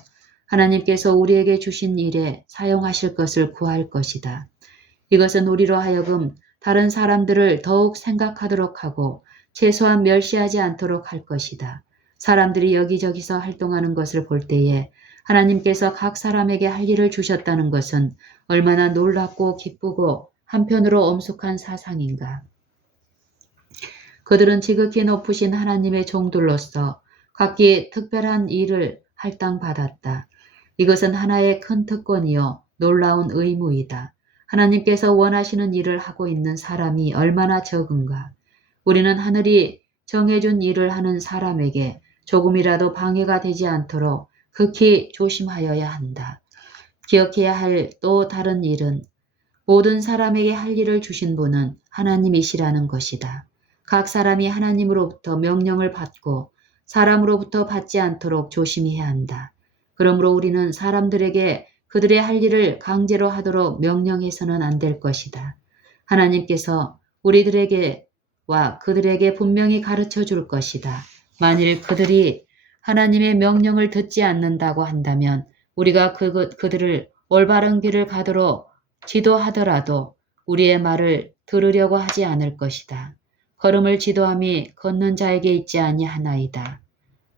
하나님께서 우리에게 주신 일에 사용하실 것을 구할 것이다. 이것은 우리로 하여금 다른 사람들을 더욱 생각하도록 하고 최소한 멸시하지 않도록 할 것이다. 사람들이 여기저기서 활동하는 것을 볼 때에 하나님께서 각 사람에게 할 일을 주셨다는 것은 얼마나 놀랍고 기쁘고 한편으로 엄숙한 사상인가. 그들은 지극히 높으신 하나님의 종들로서 각기 특별한 일을 할당받았다. 이것은 하나의 큰 특권이요 놀라운 의무이다. 하나님께서 원하시는 일을 하고 있는 사람이 얼마나 적은가. 우리는 하늘이 정해준 일을 하는 사람에게 조금이라도 방해가 되지 않도록 극히 조심하여야 한다. 기억해야 할 또 다른 일은 모든 사람에게 할 일을 주신 분은 하나님이시라는 것이다. 각 사람이 하나님으로부터 명령을 받고 사람으로부터 받지 않도록 조심해야 한다. 그러므로 우리는 사람들에게 그들의 할 일을 강제로 하도록 명령해서는 안 될 것이다. 하나님께서 우리들에게와 그들에게 분명히 가르쳐 줄 것이다. 만일 그들이 하나님의 명령을 듣지 않는다고 한다면 우리가 그들을 올바른 길을 가도록 지도하더라도 우리의 말을 들으려고 하지 않을 것이다. 걸음을 지도함이 걷는 자에게 있지 아니하나이다.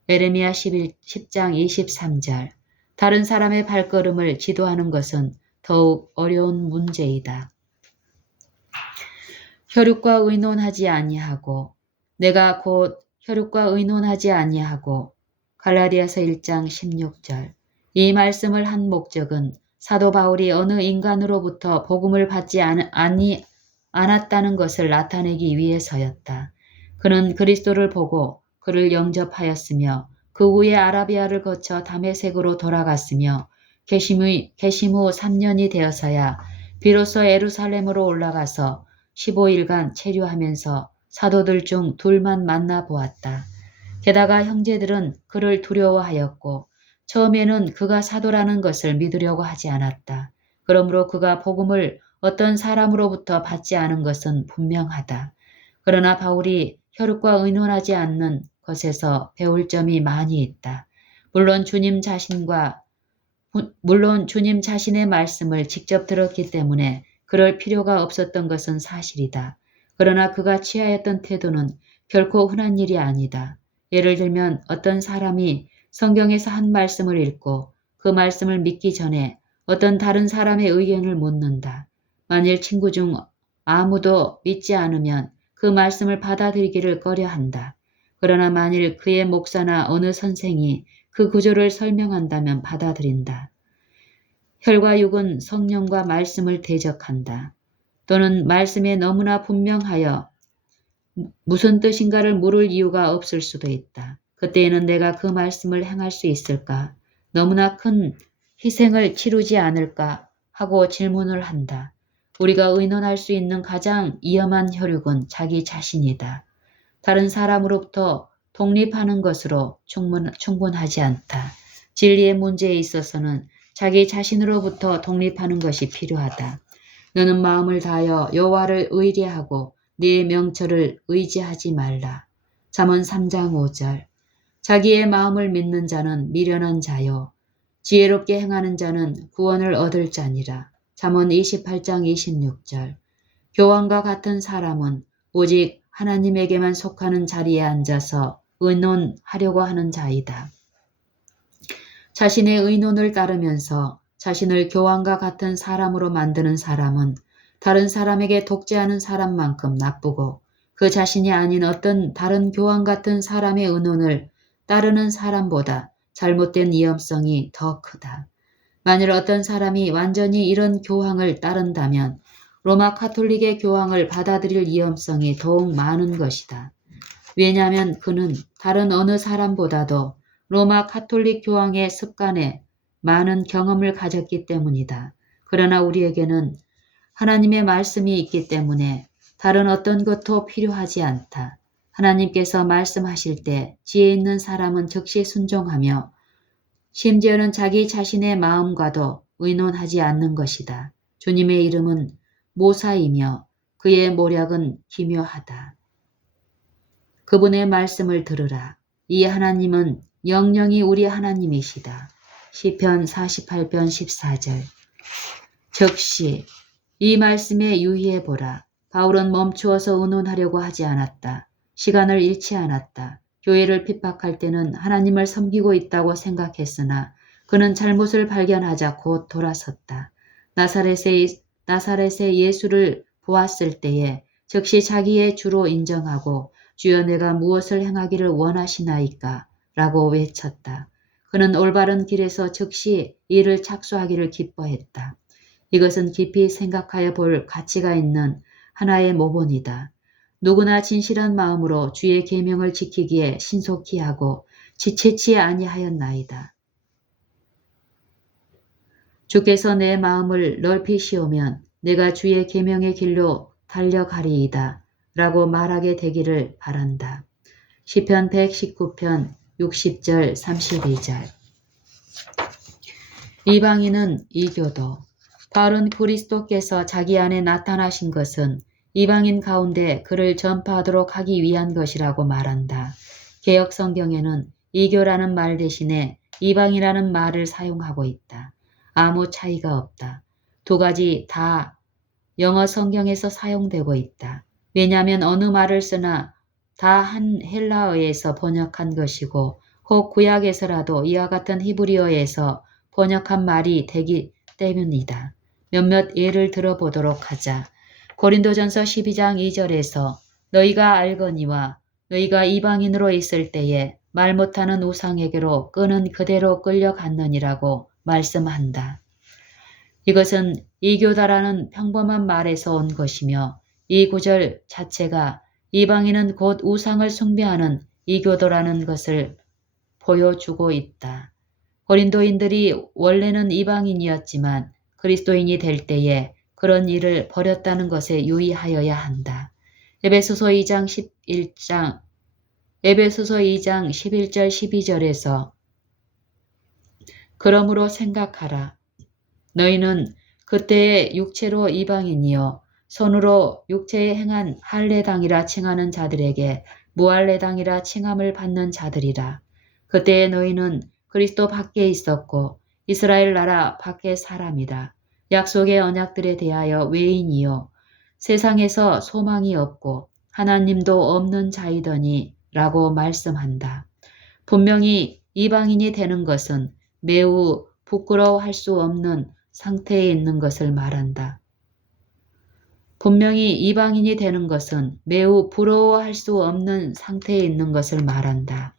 에레미야 10장 23절. 다른 사람의 발걸음을 지도하는 것은 더욱 어려운 문제이다. 혈육과 의논하지 아니하고 내가 곧 혈육과 의논하지 아니하고 갈라디아서 1장 16절. 이 말씀을 한 목적은 사도 바울이 어느 인간으로부터 복음을 받지 않았다는 것을 나타내기 위해서였다. 그는 그리스도를 보고 그를 영접하였으며 그 후에 아라비아를 거쳐 다메섹으로 돌아갔으며 개심 후 3년이 되어서야 비로소 예루살렘으로 올라가서 15일간 체류하면서 사도들 중 둘만 만나보았다. 게다가 형제들은 그를 두려워하였고 처음에는 그가 사도라는 것을 믿으려고 하지 않았다. 그러므로 그가 복음을 어떤 사람으로부터 받지 않은 것은 분명하다. 그러나 바울이 혈육과 의논하지 않는 것에서 배울 점이 많이 있다. 물론 주님 자신의 말씀을 직접 들었기 때문에 그럴 필요가 없었던 것은 사실이다. 그러나 그가 취하였던 태도는 결코 흔한 일이 아니다. 예를 들면 어떤 사람이 성경에서 한 말씀을 읽고 그 말씀을 믿기 전에 어떤 다른 사람의 의견을 묻는다. 만일 친구 중 아무도 믿지 않으면 그 말씀을 받아들이기를 꺼려한다. 그러나 만일 그의 목사나 어느 선생이 그 구조를 설명한다면 받아들인다. 혈과 육은 성령과 말씀을 대적한다. 또는 말씀에 너무나 분명하여 무슨 뜻인가를 물을 이유가 없을 수도 있다. 그때에는 내가 그 말씀을 행할 수 있을까? 너무나 큰 희생을 치르지 않을까? 하고 질문을 한다. 우리가 의논할 수 있는 가장 위험한 혈육은 자기 자신이다. 다른 사람으로부터 독립하는 것으로 충분하지 않다. 진리의 문제에 있어서는 자기 자신으로부터 독립하는 것이 필요하다. 너는 마음을 다하여 여호와를 의뢰하고 네 명철을 의지하지 말라. 잠언 3장 5절. 자기의 마음을 믿는 자는 미련한 자요. 지혜롭게 행하는 자는 구원을 얻을 자니라. 잠언 28장 26절. 교황과 같은 사람은 오직 하나님에게만 속하는 자리에 앉아서 의논하려고 하는 자이다. 자신의 의논을 따르면서 자신을 교황과 같은 사람으로 만드는 사람은 다른 사람에게 독재하는 사람만큼 나쁘고 그 자신이 아닌 어떤 다른 교황 같은 사람의 의논을 따르는 사람보다 잘못된 위험성이 더 크다. 만일 어떤 사람이 완전히 이런 교황을 따른다면 로마 카톨릭의 교황을 받아들일 위험성이 더욱 많은 것이다. 왜냐하면 그는 다른 어느 사람보다도 로마 카톨릭 교황의 습관에 많은 경험을 가졌기 때문이다. 그러나 우리에게는 하나님의 말씀이 있기 때문에 다른 어떤 것도 필요하지 않다. 하나님께서 말씀하실 때 지혜 있는 사람은 즉시 순종하며 심지어는 자기 자신의 마음과도 의논하지 않는 것이다. 주님의 이름은 모사이며 그의 모략은 기묘하다. 그분의 말씀을 들으라. 이 하나님은 영영이 우리 하나님이시다. 시편 48편 14절. 즉시 이 말씀에 유의해보라. 바울은 멈추어서 의논하려고 하지 않았다. 시간을 잃지 않았다. 교회를 핍박할 때는 하나님을 섬기고 있다고 생각했으나 그는 잘못을 발견하자 곧 돌아섰다. 나사렛의 예수를 보았을 때에 즉시 자기의 주로 인정하고 주여 내가 무엇을 행하기를 원하시나이까? 라고 외쳤다. 그는 올바른 길에서 즉시 이를 착수하기를 기뻐했다. 이것은 깊이 생각하여 볼 가치가 있는 하나의 모본이다. 누구나 진실한 마음으로 주의 계명을 지키기에 신속히 하고 지체치 아니하였나이다. 주께서 내 마음을 넓히시오면 내가 주의 계명의 길로 달려가리이다. 라고 말하게 되기를 바란다. 시편 119편 60절 32절. 이방인은 이교도. 바울은 그리스도께서 자기 안에 나타나신 것은 이방인 가운데 그를 전파하도록 하기 위한 것이라고 말한다. 개역 성경에는 이교라는 말 대신에 이방이라는 말을 사용하고 있다. 아무 차이가 없다. 두 가지 다 영어 성경에서 사용되고 있다. 왜냐하면 어느 말을 쓰나 다 한 헬라어에서 번역한 것이고 혹 구약에서라도 이와 같은 히브리어에서 번역한 말이 되기 때문이다. 몇몇 예를 들어보도록 하자. 고린도전서 12장 2절에서 너희가 알거니와 너희가 이방인으로 있을 때에 말 못하는 우상에게로 끄는 그대로 끌려갔느니라고 말씀한다. 이것은 이교다라는 평범한 말에서 온 것이며 이 구절 자체가 이방인은 곧 우상을 숭배하는 이교도라는 것을 보여주고 있다. 고린도인들이 원래는 이방인이었지만 그리스도인이 될 때에 그런 일을 버렸다는 것에 유의하여야 한다. 에베소서 2장 11절 12절에서 그러므로 생각하라. 너희는 그때의 육체로 이방인이요 손으로 육체에 행한 할례당이라 칭하는 자들에게 무할례당이라 칭함을 받는 자들이라. 그때의 너희는 그리스도 밖에 있었고 이스라엘 나라 밖의 사람이라. 약속의 언약들에 대하여 외인이요 세상에서 소망이 없고 하나님도 없는 자이더니 라고 말씀한다. 분명히 이방인이 되는 것은 매우 부끄러워할 수 없는 상태에 있는 것을 말한다. 분명히 이방인이 되는 것은 매우 부러워할 수 없는 상태에 있는 것을 말한다.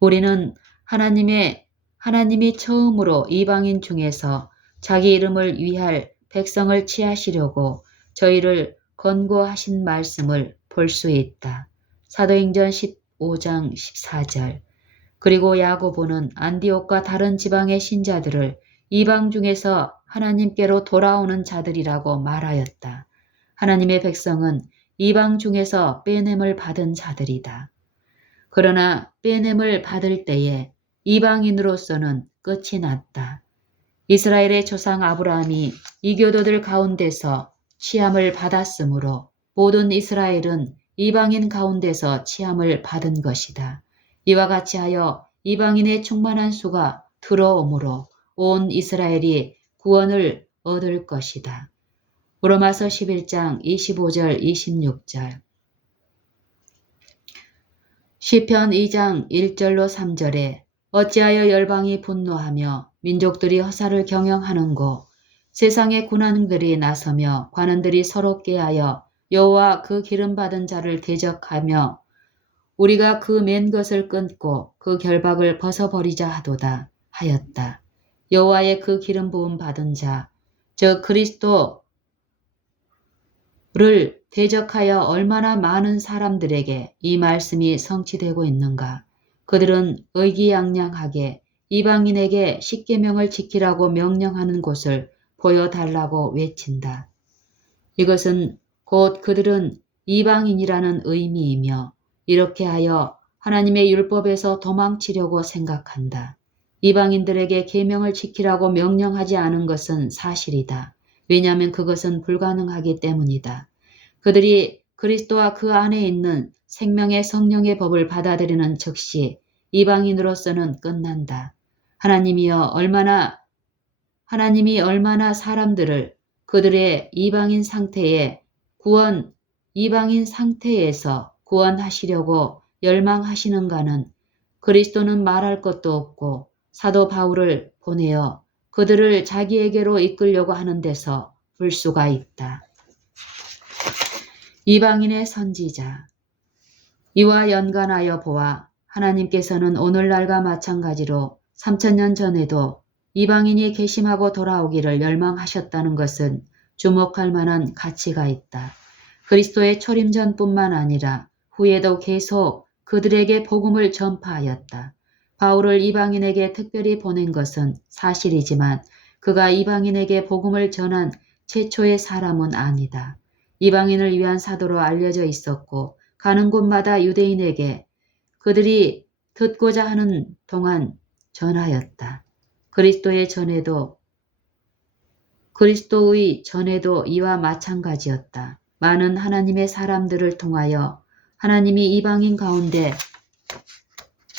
우리는 하나님이 처음으로 이방인 중에서 자기 이름을 위할 백성을 취하시려고 저희를 권고하신 말씀을 볼 수 있다. 사도행전 15장 14절. 그리고 야고보는 안디옥과 다른 지방의 신자들을 이방 중에서 하나님께로 돌아오는 자들이라고 말하였다. 하나님의 백성은 이방 중에서 빼냄을 받은 자들이다. 그러나 빼냄을 받을 때에 이방인으로서는 끝이 났다. 이스라엘의 조상 아브라함이 이교도들 가운데서 취함을 받았으므로 모든 이스라엘은 이방인 가운데서 취함을 받은 것이다. 이와 같이 하여 이방인의 충만한 수가 들어오므로 온 이스라엘이 구원을 얻을 것이다. 로마서 11장 25절 26절. 시편 2장 1절로 3절에 어찌하여 열방이 분노하며 민족들이 허사를 경영하는고 세상의 군왕들이 나서며 관원들이 서로 꾀하여 여호와 그 기름 받은 자를 대적하며 우리가 그 맨 것을 끊고 그 결박을 벗어버리자 하도다 하였다. 여호와의 그 기름 부음 받은 자, 즉 그리스도를 대적하여 얼마나 많은 사람들에게 이 말씀이 성취되고 있는가. 그들은 의기양양하게 이방인에게 십계명을 지키라고 명령하는 곳을 보여달라고 외친다. 이것은 곧 그들은 이방인이라는 의미이며 이렇게 하여 하나님의 율법에서 도망치려고 생각한다. 이방인들에게 계명을 지키라고 명령하지 않은 것은 사실이다. 왜냐하면 그것은 불가능하기 때문이다. 그들이 그리스도와 그 안에 있는 생명의 성령의 법을 받아들이는 즉시 이방인으로서는 끝난다. 하나님이 얼마나 사람들을 그들의 이방인 상태에서 구원하시려고 열망하시는가는 그리스도는 말할 것도 없고 사도 바울을 보내어 그들을 자기에게로 이끌려고 하는 데서 볼 수가 있다. 이방인의 선지자. 이와 연관하여 보아 하나님께서는 오늘날과 마찬가지로 3000년 전에도 이방인이 괘씸하고 돌아오기를 열망하셨다는 것은 주목할 만한 가치가 있다. 그리스도의 초림 전뿐만 아니라 후에도 계속 그들에게 복음을 전파하였다. 바울을 이방인에게 특별히 보낸 것은 사실이지만 그가 이방인에게 복음을 전한 최초의 사람은 아니다. 이방인을 위한 사도로 알려져 있었고 가는 곳마다 유대인에게 그들이 듣고자 하는 동안 전하였다. 그리스도의 전에도 이와 마찬가지였다. 많은 하나님의 사람들을 통하여 하나님이 이방인 가운데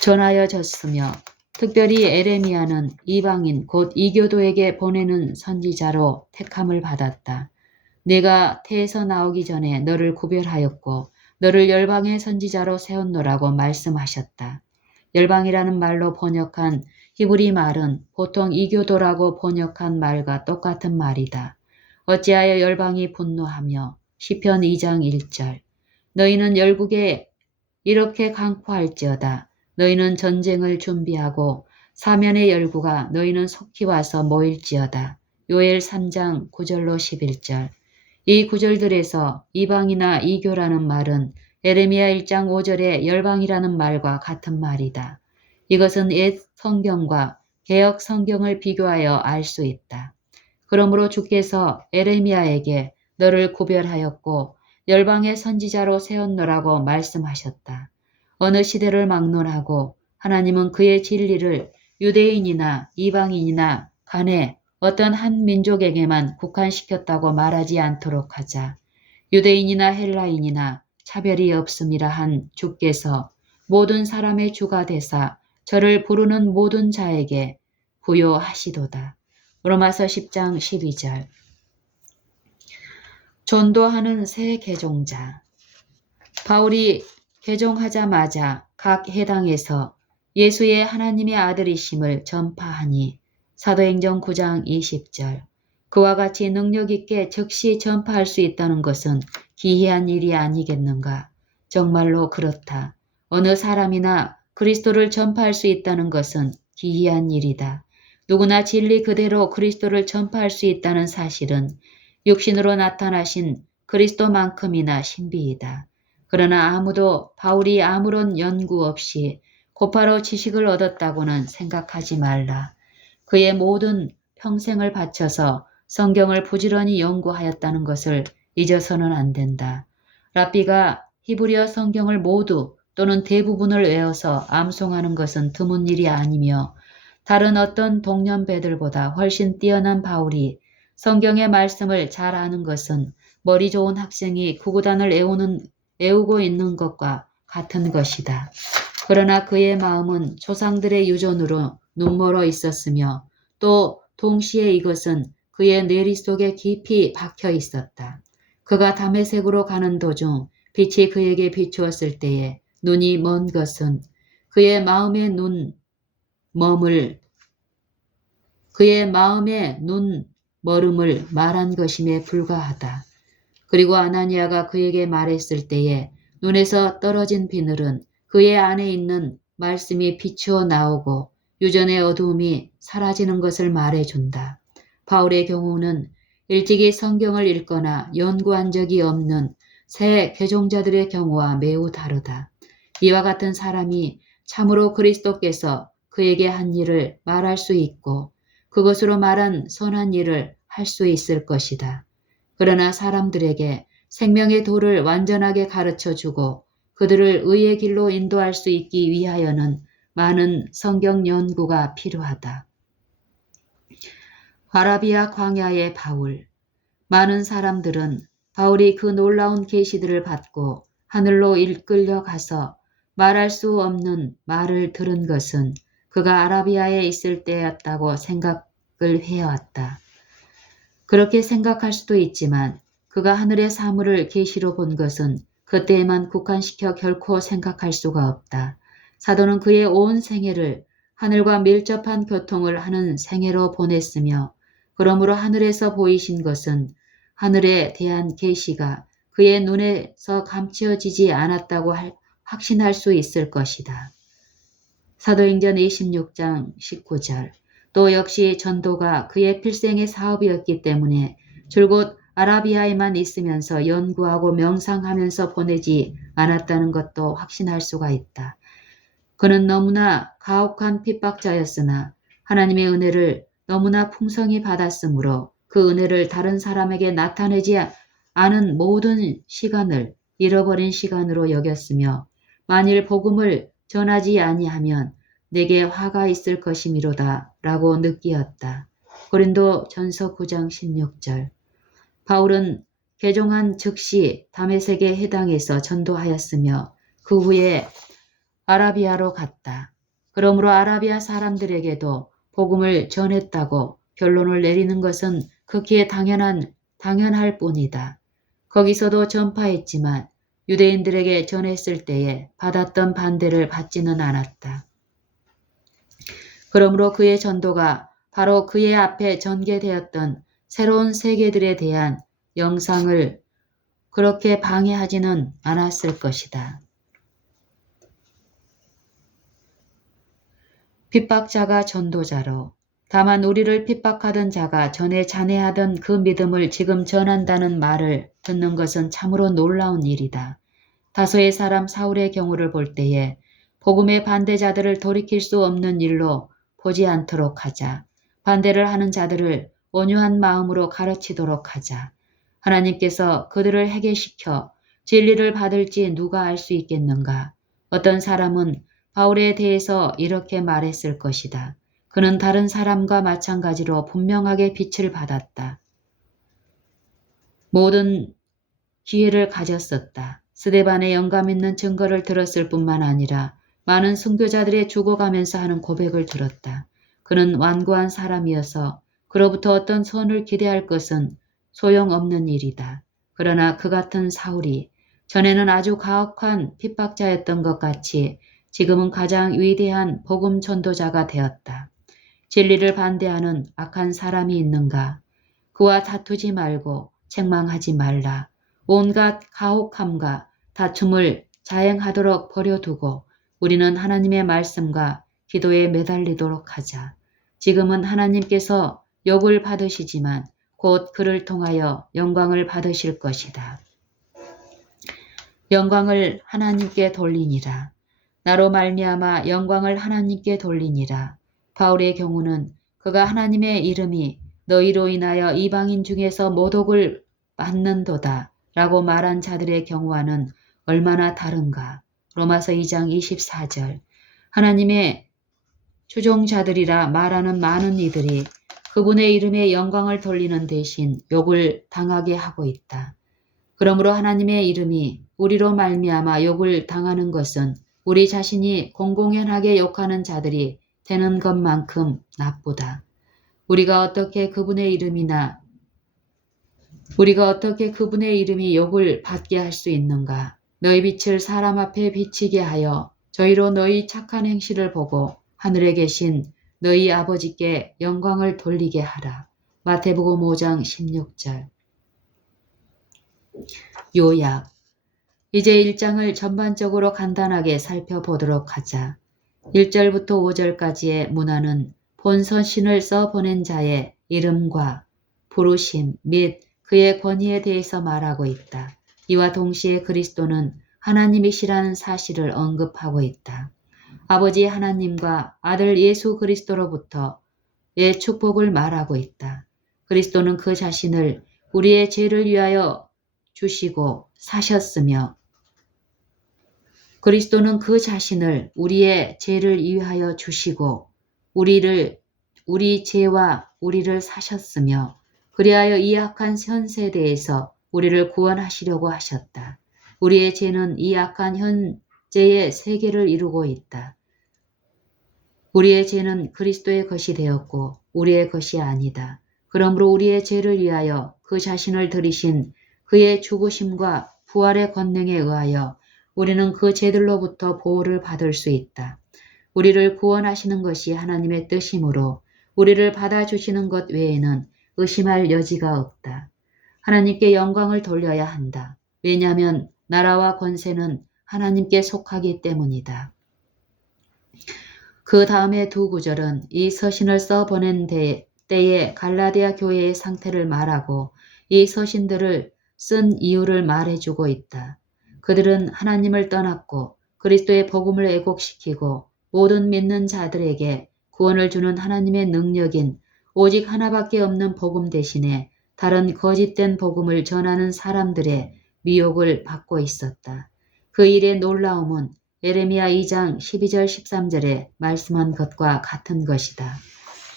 전하여졌으며 특별히 에레미야는 이방인 곧 이교도에게 보내는 선지자로 택함을 받았다. 내가 태에서 나오기 전에 너를 구별하였고 너를 열방의 선지자로 세웠노라고 말씀하셨다. 열방이라는 말로 번역한 히브리 말은 보통 이교도라고 번역한 말과 똑같은 말이다. 어찌하여 열방이 분노하며 시편 2장 1절 너희는 열국에 이렇게 강포할지어다. 너희는 전쟁을 준비하고 사면의 열구가 너희는 속히 와서 모일지어다. 요엘 3장 9절로 11절 이 구절들에서 이방이나 이교라는 말은 에레미야 1장 5절의 열방이라는 말과 같은 말이다. 이것은 옛 성경과 개역 성경을 비교하여 알 수 있다. 그러므로 주께서 에레미야에게 너를 구별하였고 열방의 선지자로 세웠노라고 말씀하셨다. 어느 시대를 막론하고 하나님은 그의 진리를 유대인이나 이방인이나 간에 어떤 한 민족에게만 국한시켰다고 말하지 않도록 하자. 유대인이나 헬라인이나 차별이 없음이라 한 주께서 모든 사람의 주가 되사 저를 부르는 모든 자에게 부요하시도다. 로마서 10장 12절 전도하는 새 개종자 바울이 개종하자마자 각 해당에서 예수의 하나님의 아들이심을 전파하니 사도행전 9장 20절 그와 같이 능력 있게 즉시 전파할 수 있다는 것은 기이한 일이 아니겠는가. 정말로 그렇다. 어느 사람이나 그리스도를 전파할 수 있다는 것은 기이한 일이다. 누구나 진리 그대로 그리스도를 전파할 수 있다는 사실은 육신으로 나타나신 그리스도만큼이나 신비이다. 그러나 아무도 바울이 아무런 연구 없이 곧바로 지식을 얻었다고는 생각하지 말라. 그의 모든 평생을 바쳐서 성경을 부지런히 연구하였다는 것을 잊어서는 안 된다. 랍비가 히브리어 성경을 모두 또는 대부분을 외워서 암송하는 것은 드문 일이 아니며 다른 어떤 동년배들보다 훨씬 뛰어난 바울이 성경의 말씀을 잘 아는 것은 머리 좋은 학생이 구구단을 애우고 있는 것과 같은 것이다. 그러나 그의 마음은 조상들의 유전으로 눈멀어 있었으며 또 동시에 이것은 그의 뇌리 속에 깊이 박혀 있었다. 그가 다메섹으로 가는 도중 빛이 그에게 비추었을 때에 눈이 먼 것은 그의 마음의 눈 멀음을 말한 것임에 불과하다. 그리고 아나니아가 그에게 말했을 때에 눈에서 떨어진 비늘은 그의 안에 있는 말씀이 비추어 나오고 유전의 어두움이 사라지는 것을 말해준다. 바울의 경우는 일찍이 성경을 읽거나 연구한 적이 없는 새 개종자들의 경우와 매우 다르다. 이와 같은 사람이 참으로 그리스도께서 그에게 한 일을 말할 수 있고 그것으로 말한 선한 일을 할 수 있을 것이다. 그러나 사람들에게 생명의 도를 완전하게 가르쳐주고 그들을 의의 길로 인도할 수 있기 위하여는 많은 성경 연구가 필요하다. 아라비아 광야의 바울 많은 사람들은 바울이 그 놀라운 계시들을 받고 하늘로 이끌려 가서 말할 수 없는 말을 들은 것은 그가 아라비아에 있을 때였다고 생각을 해왔다. 그렇게 생각할 수도 있지만 그가 하늘의 사물을 계시로 본 것은 그때에만 국한시켜 결코 생각할 수가 없다. 사도는 그의 온 생애를 하늘과 밀접한 교통을 하는 생애로 보냈으며 그러므로 하늘에서 보이신 것은 하늘에 대한 계시가 그의 눈에서 감추어지지 않았다고 확신할 수 있을 것이다. 사도행전 26장 19절 또 역시 전도가 그의 필생의 사업이었기 때문에 줄곧 아라비아에만 있으면서 연구하고 명상하면서 보내지 않았다는 것도 확신할 수가 있다. 그는 너무나 가혹한 핍박자였으나 하나님의 은혜를 너무나 풍성히 받았으므로 그 은혜를 다른 사람에게 나타내지 않은 모든 시간을 잃어버린 시간으로 여겼으며 만일 복음을 전하지 아니하면 내게 화가 있을 것이미로다 라고 느끼었다. 고린도 전서 9장 16절. 바울은 개종한 즉시 다메섹에 해당해서 전도하였으며 그 후에 아라비아로 갔다. 그러므로 아라비아 사람들에게도 복음을 전했다고 결론을 내리는 것은 극히 당연할 뿐이다. 거기서도 전파했지만 유대인들에게 전했을 때에 받았던 반대를 받지는 않았다. 그러므로 그의 전도가 바로 그의 앞에 전개되었던 새로운 세계들에 대한 영상을 그렇게 방해하지는 않았을 것이다. 핍박자가 전도자로. 다만 우리를 핍박하던 자가 전에 잔해하던 그 믿음을 지금 전한다는 말을 듣는 것은 참으로 놀라운 일이다. 다소의 사람 사울의 경우를 볼 때에 복음의 반대자들을 돌이킬 수 없는 일로 보지 않도록 하자. 반대를 하는 자들을 온유한 마음으로 가르치도록 하자. 하나님께서 그들을 해결시켜 진리를 받을지 누가 알 수 있겠는가. 어떤 사람은 바울에 대해서 이렇게 말했을 것이다. 그는 다른 사람과 마찬가지로 분명하게 빛을 받았다. 모든 기회를 가졌었다. 스데반의 영감 있는 증거를 들었을 뿐만 아니라 많은 순교자들의 죽어가면서 하는 고백을 들었다. 그는 완고한 사람이어서 그로부터 어떤 선을 기대할 것은 소용없는 일이다. 그러나 그 같은 사울이 전에는 아주 가혹한 핍박자였던 것 같이 지금은 가장 위대한 복음 전도자가 되었다. 진리를 반대하는 악한 사람이 있는가? 그와 다투지 말고 책망하지 말라. 온갖 가혹함과 다툼을 자행하도록 버려두고 우리는 하나님의 말씀과 기도에 매달리도록 하자. 지금은 하나님께서 욕을 받으시지만 곧 그를 통하여 영광을 받으실 것이다. 영광을 하나님께 돌리니라. 나로 말미암아 영광을 하나님께 돌리니라. 바울의 경우는 그가 하나님의 이름이 너희로 인하여 이방인 중에서 모독을 받는도다 라고 말한 자들의 경우와는 얼마나 다른가. 로마서 2장 24절. 하나님의 추종자들이라 말하는 많은 이들이 그분의 이름에 영광을 돌리는 대신 욕을 당하게 하고 있다. 그러므로 하나님의 이름이 우리로 말미암아 욕을 당하는 것은 우리 자신이 공공연하게 욕하는 자들이 되는 것만큼 나쁘다. 우리가 어떻게 그분의 이름이 욕을 받게 할 수 있는가? 너희 빛을 사람 앞에 비치게 하여 저희로 너희 착한 행실을 보고 하늘에 계신 너희 아버지께 영광을 돌리게 하라. 마태복음 5장 16절. 요약. 이제 1장을 전반적으로 간단하게 살펴보도록 하자. 1절부터 5절까지의 문화는 본 서신을 써보낸 자의 이름과 부르심 및 그의 권위에 대해서 말하고 있다. 이와 동시에 그리스도는 하나님이시라는 사실을 언급하고 있다. 아버지 하나님과 아들 예수 그리스도로부터의 축복을 말하고 있다. 그리스도는 그 자신을 우리의 죄를 위하여 주시고 사셨으며 우리 죄와 우리를 사셨으며 그리하여 이 악한 현세대에서 우리를 구원하시려고 하셨다. 우리의 죄는 이 악한 현재의 세계를 이루고 있다. 우리의 죄는 그리스도의 것이 되었고 우리의 것이 아니다. 그러므로 우리의 죄를 위하여 그 자신을 들이신 그의 죽으심과 부활의 권능에 의하여 우리는 그 죄들로부터 보호를 받을 수 있다. 우리를 구원하시는 것이 하나님의 뜻이므로 우리를 받아주시는 것 외에는 의심할 여지가 없다. 하나님께 영광을 돌려야 한다. 왜냐하면 나라와 권세는 하나님께 속하기 때문이다. 그 다음의 두 구절은 이 서신을 써보낸 때의 갈라디아 교회의 상태를 말하고 이 서신들을 쓴 이유를 말해주고 있다. 그들은 하나님을 떠났고 그리스도의 복음을 애곡시키고 모든 믿는 자들에게 구원을 주는 하나님의 능력인 오직 하나밖에 없는 복음 대신에 다른 거짓된 복음을 전하는 사람들의 미혹을 받고 있었다. 그 일의 놀라움은 예레미야 2장 12절 13절에 말씀한 것과 같은 것이다.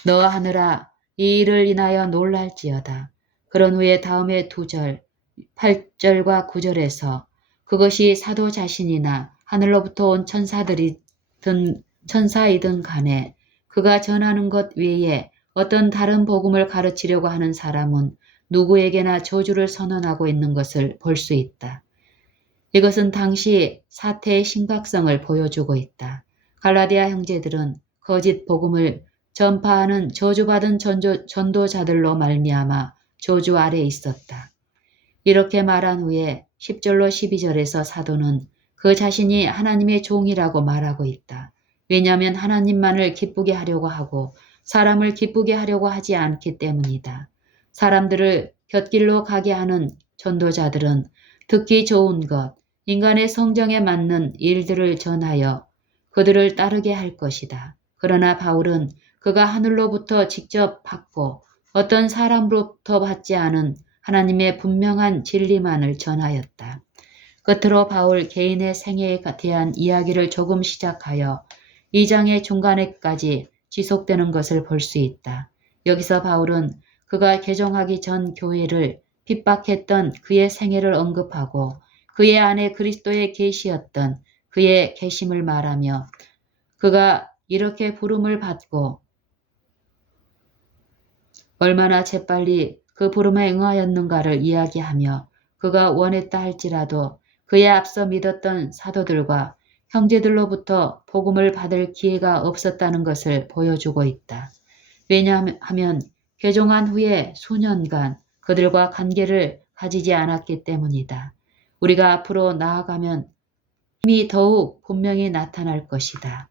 너 하늘아 이 일을 인하여 놀랄지어다. 그런 후에 다음에 2절 8절과 9절에서 그것이 사도 자신이나 하늘로부터 온 천사이든 간에 그가 전하는 것 외에 어떤 다른 복음을 가르치려고 하는 사람은 누구에게나 저주를 선언하고 있는 것을 볼 수 있다. 이것은 당시 사태의 심각성을 보여주고 있다. 갈라디아 형제들은 거짓 복음을 전파하는 저주받은 전도자들로 말미암아 저주 아래 있었다. 이렇게 말한 후에 10절로 12절에서 사도는 그 자신이 하나님의 종이라고 말하고 있다. 왜냐하면 하나님만을 기쁘게 하려고 하고 사람을 기쁘게 하려고 하지 않기 때문이다. 사람들을 곁길로 가게 하는 전도자들은 듣기 좋은 것, 인간의 성정에 맞는 일들을 전하여 그들을 따르게 할 것이다. 그러나 바울은 그가 하늘로부터 직접 받고 어떤 사람으로부터 받지 않은 하나님의 분명한 진리만을 전하였다. 끝으로 바울 개인의 생애에 대한 이야기를 조금 시작하여 2장의 중간에까지 지속되는 것을 볼 수 있다. 여기서 바울은 그가 개종하기 전 교회를 핍박했던 그의 생애를 언급하고 그의 안에 그리스도의 계시였던 그의 계심을 말하며 그가 이렇게 부름을 받고 얼마나 재빨리 그 부름에 응하였는가를 이야기하며 그가 원했다 할지라도 그에 앞서 믿었던 사도들과 형제들로부터 복음을 받을 기회가 없었다는 것을 보여주고 있다. 왜냐하면 개종한 후에 수년간 그들과 관계를 가지지 않았기 때문이다. 우리가 앞으로 나아가면 힘이 더욱 분명히 나타날 것이다.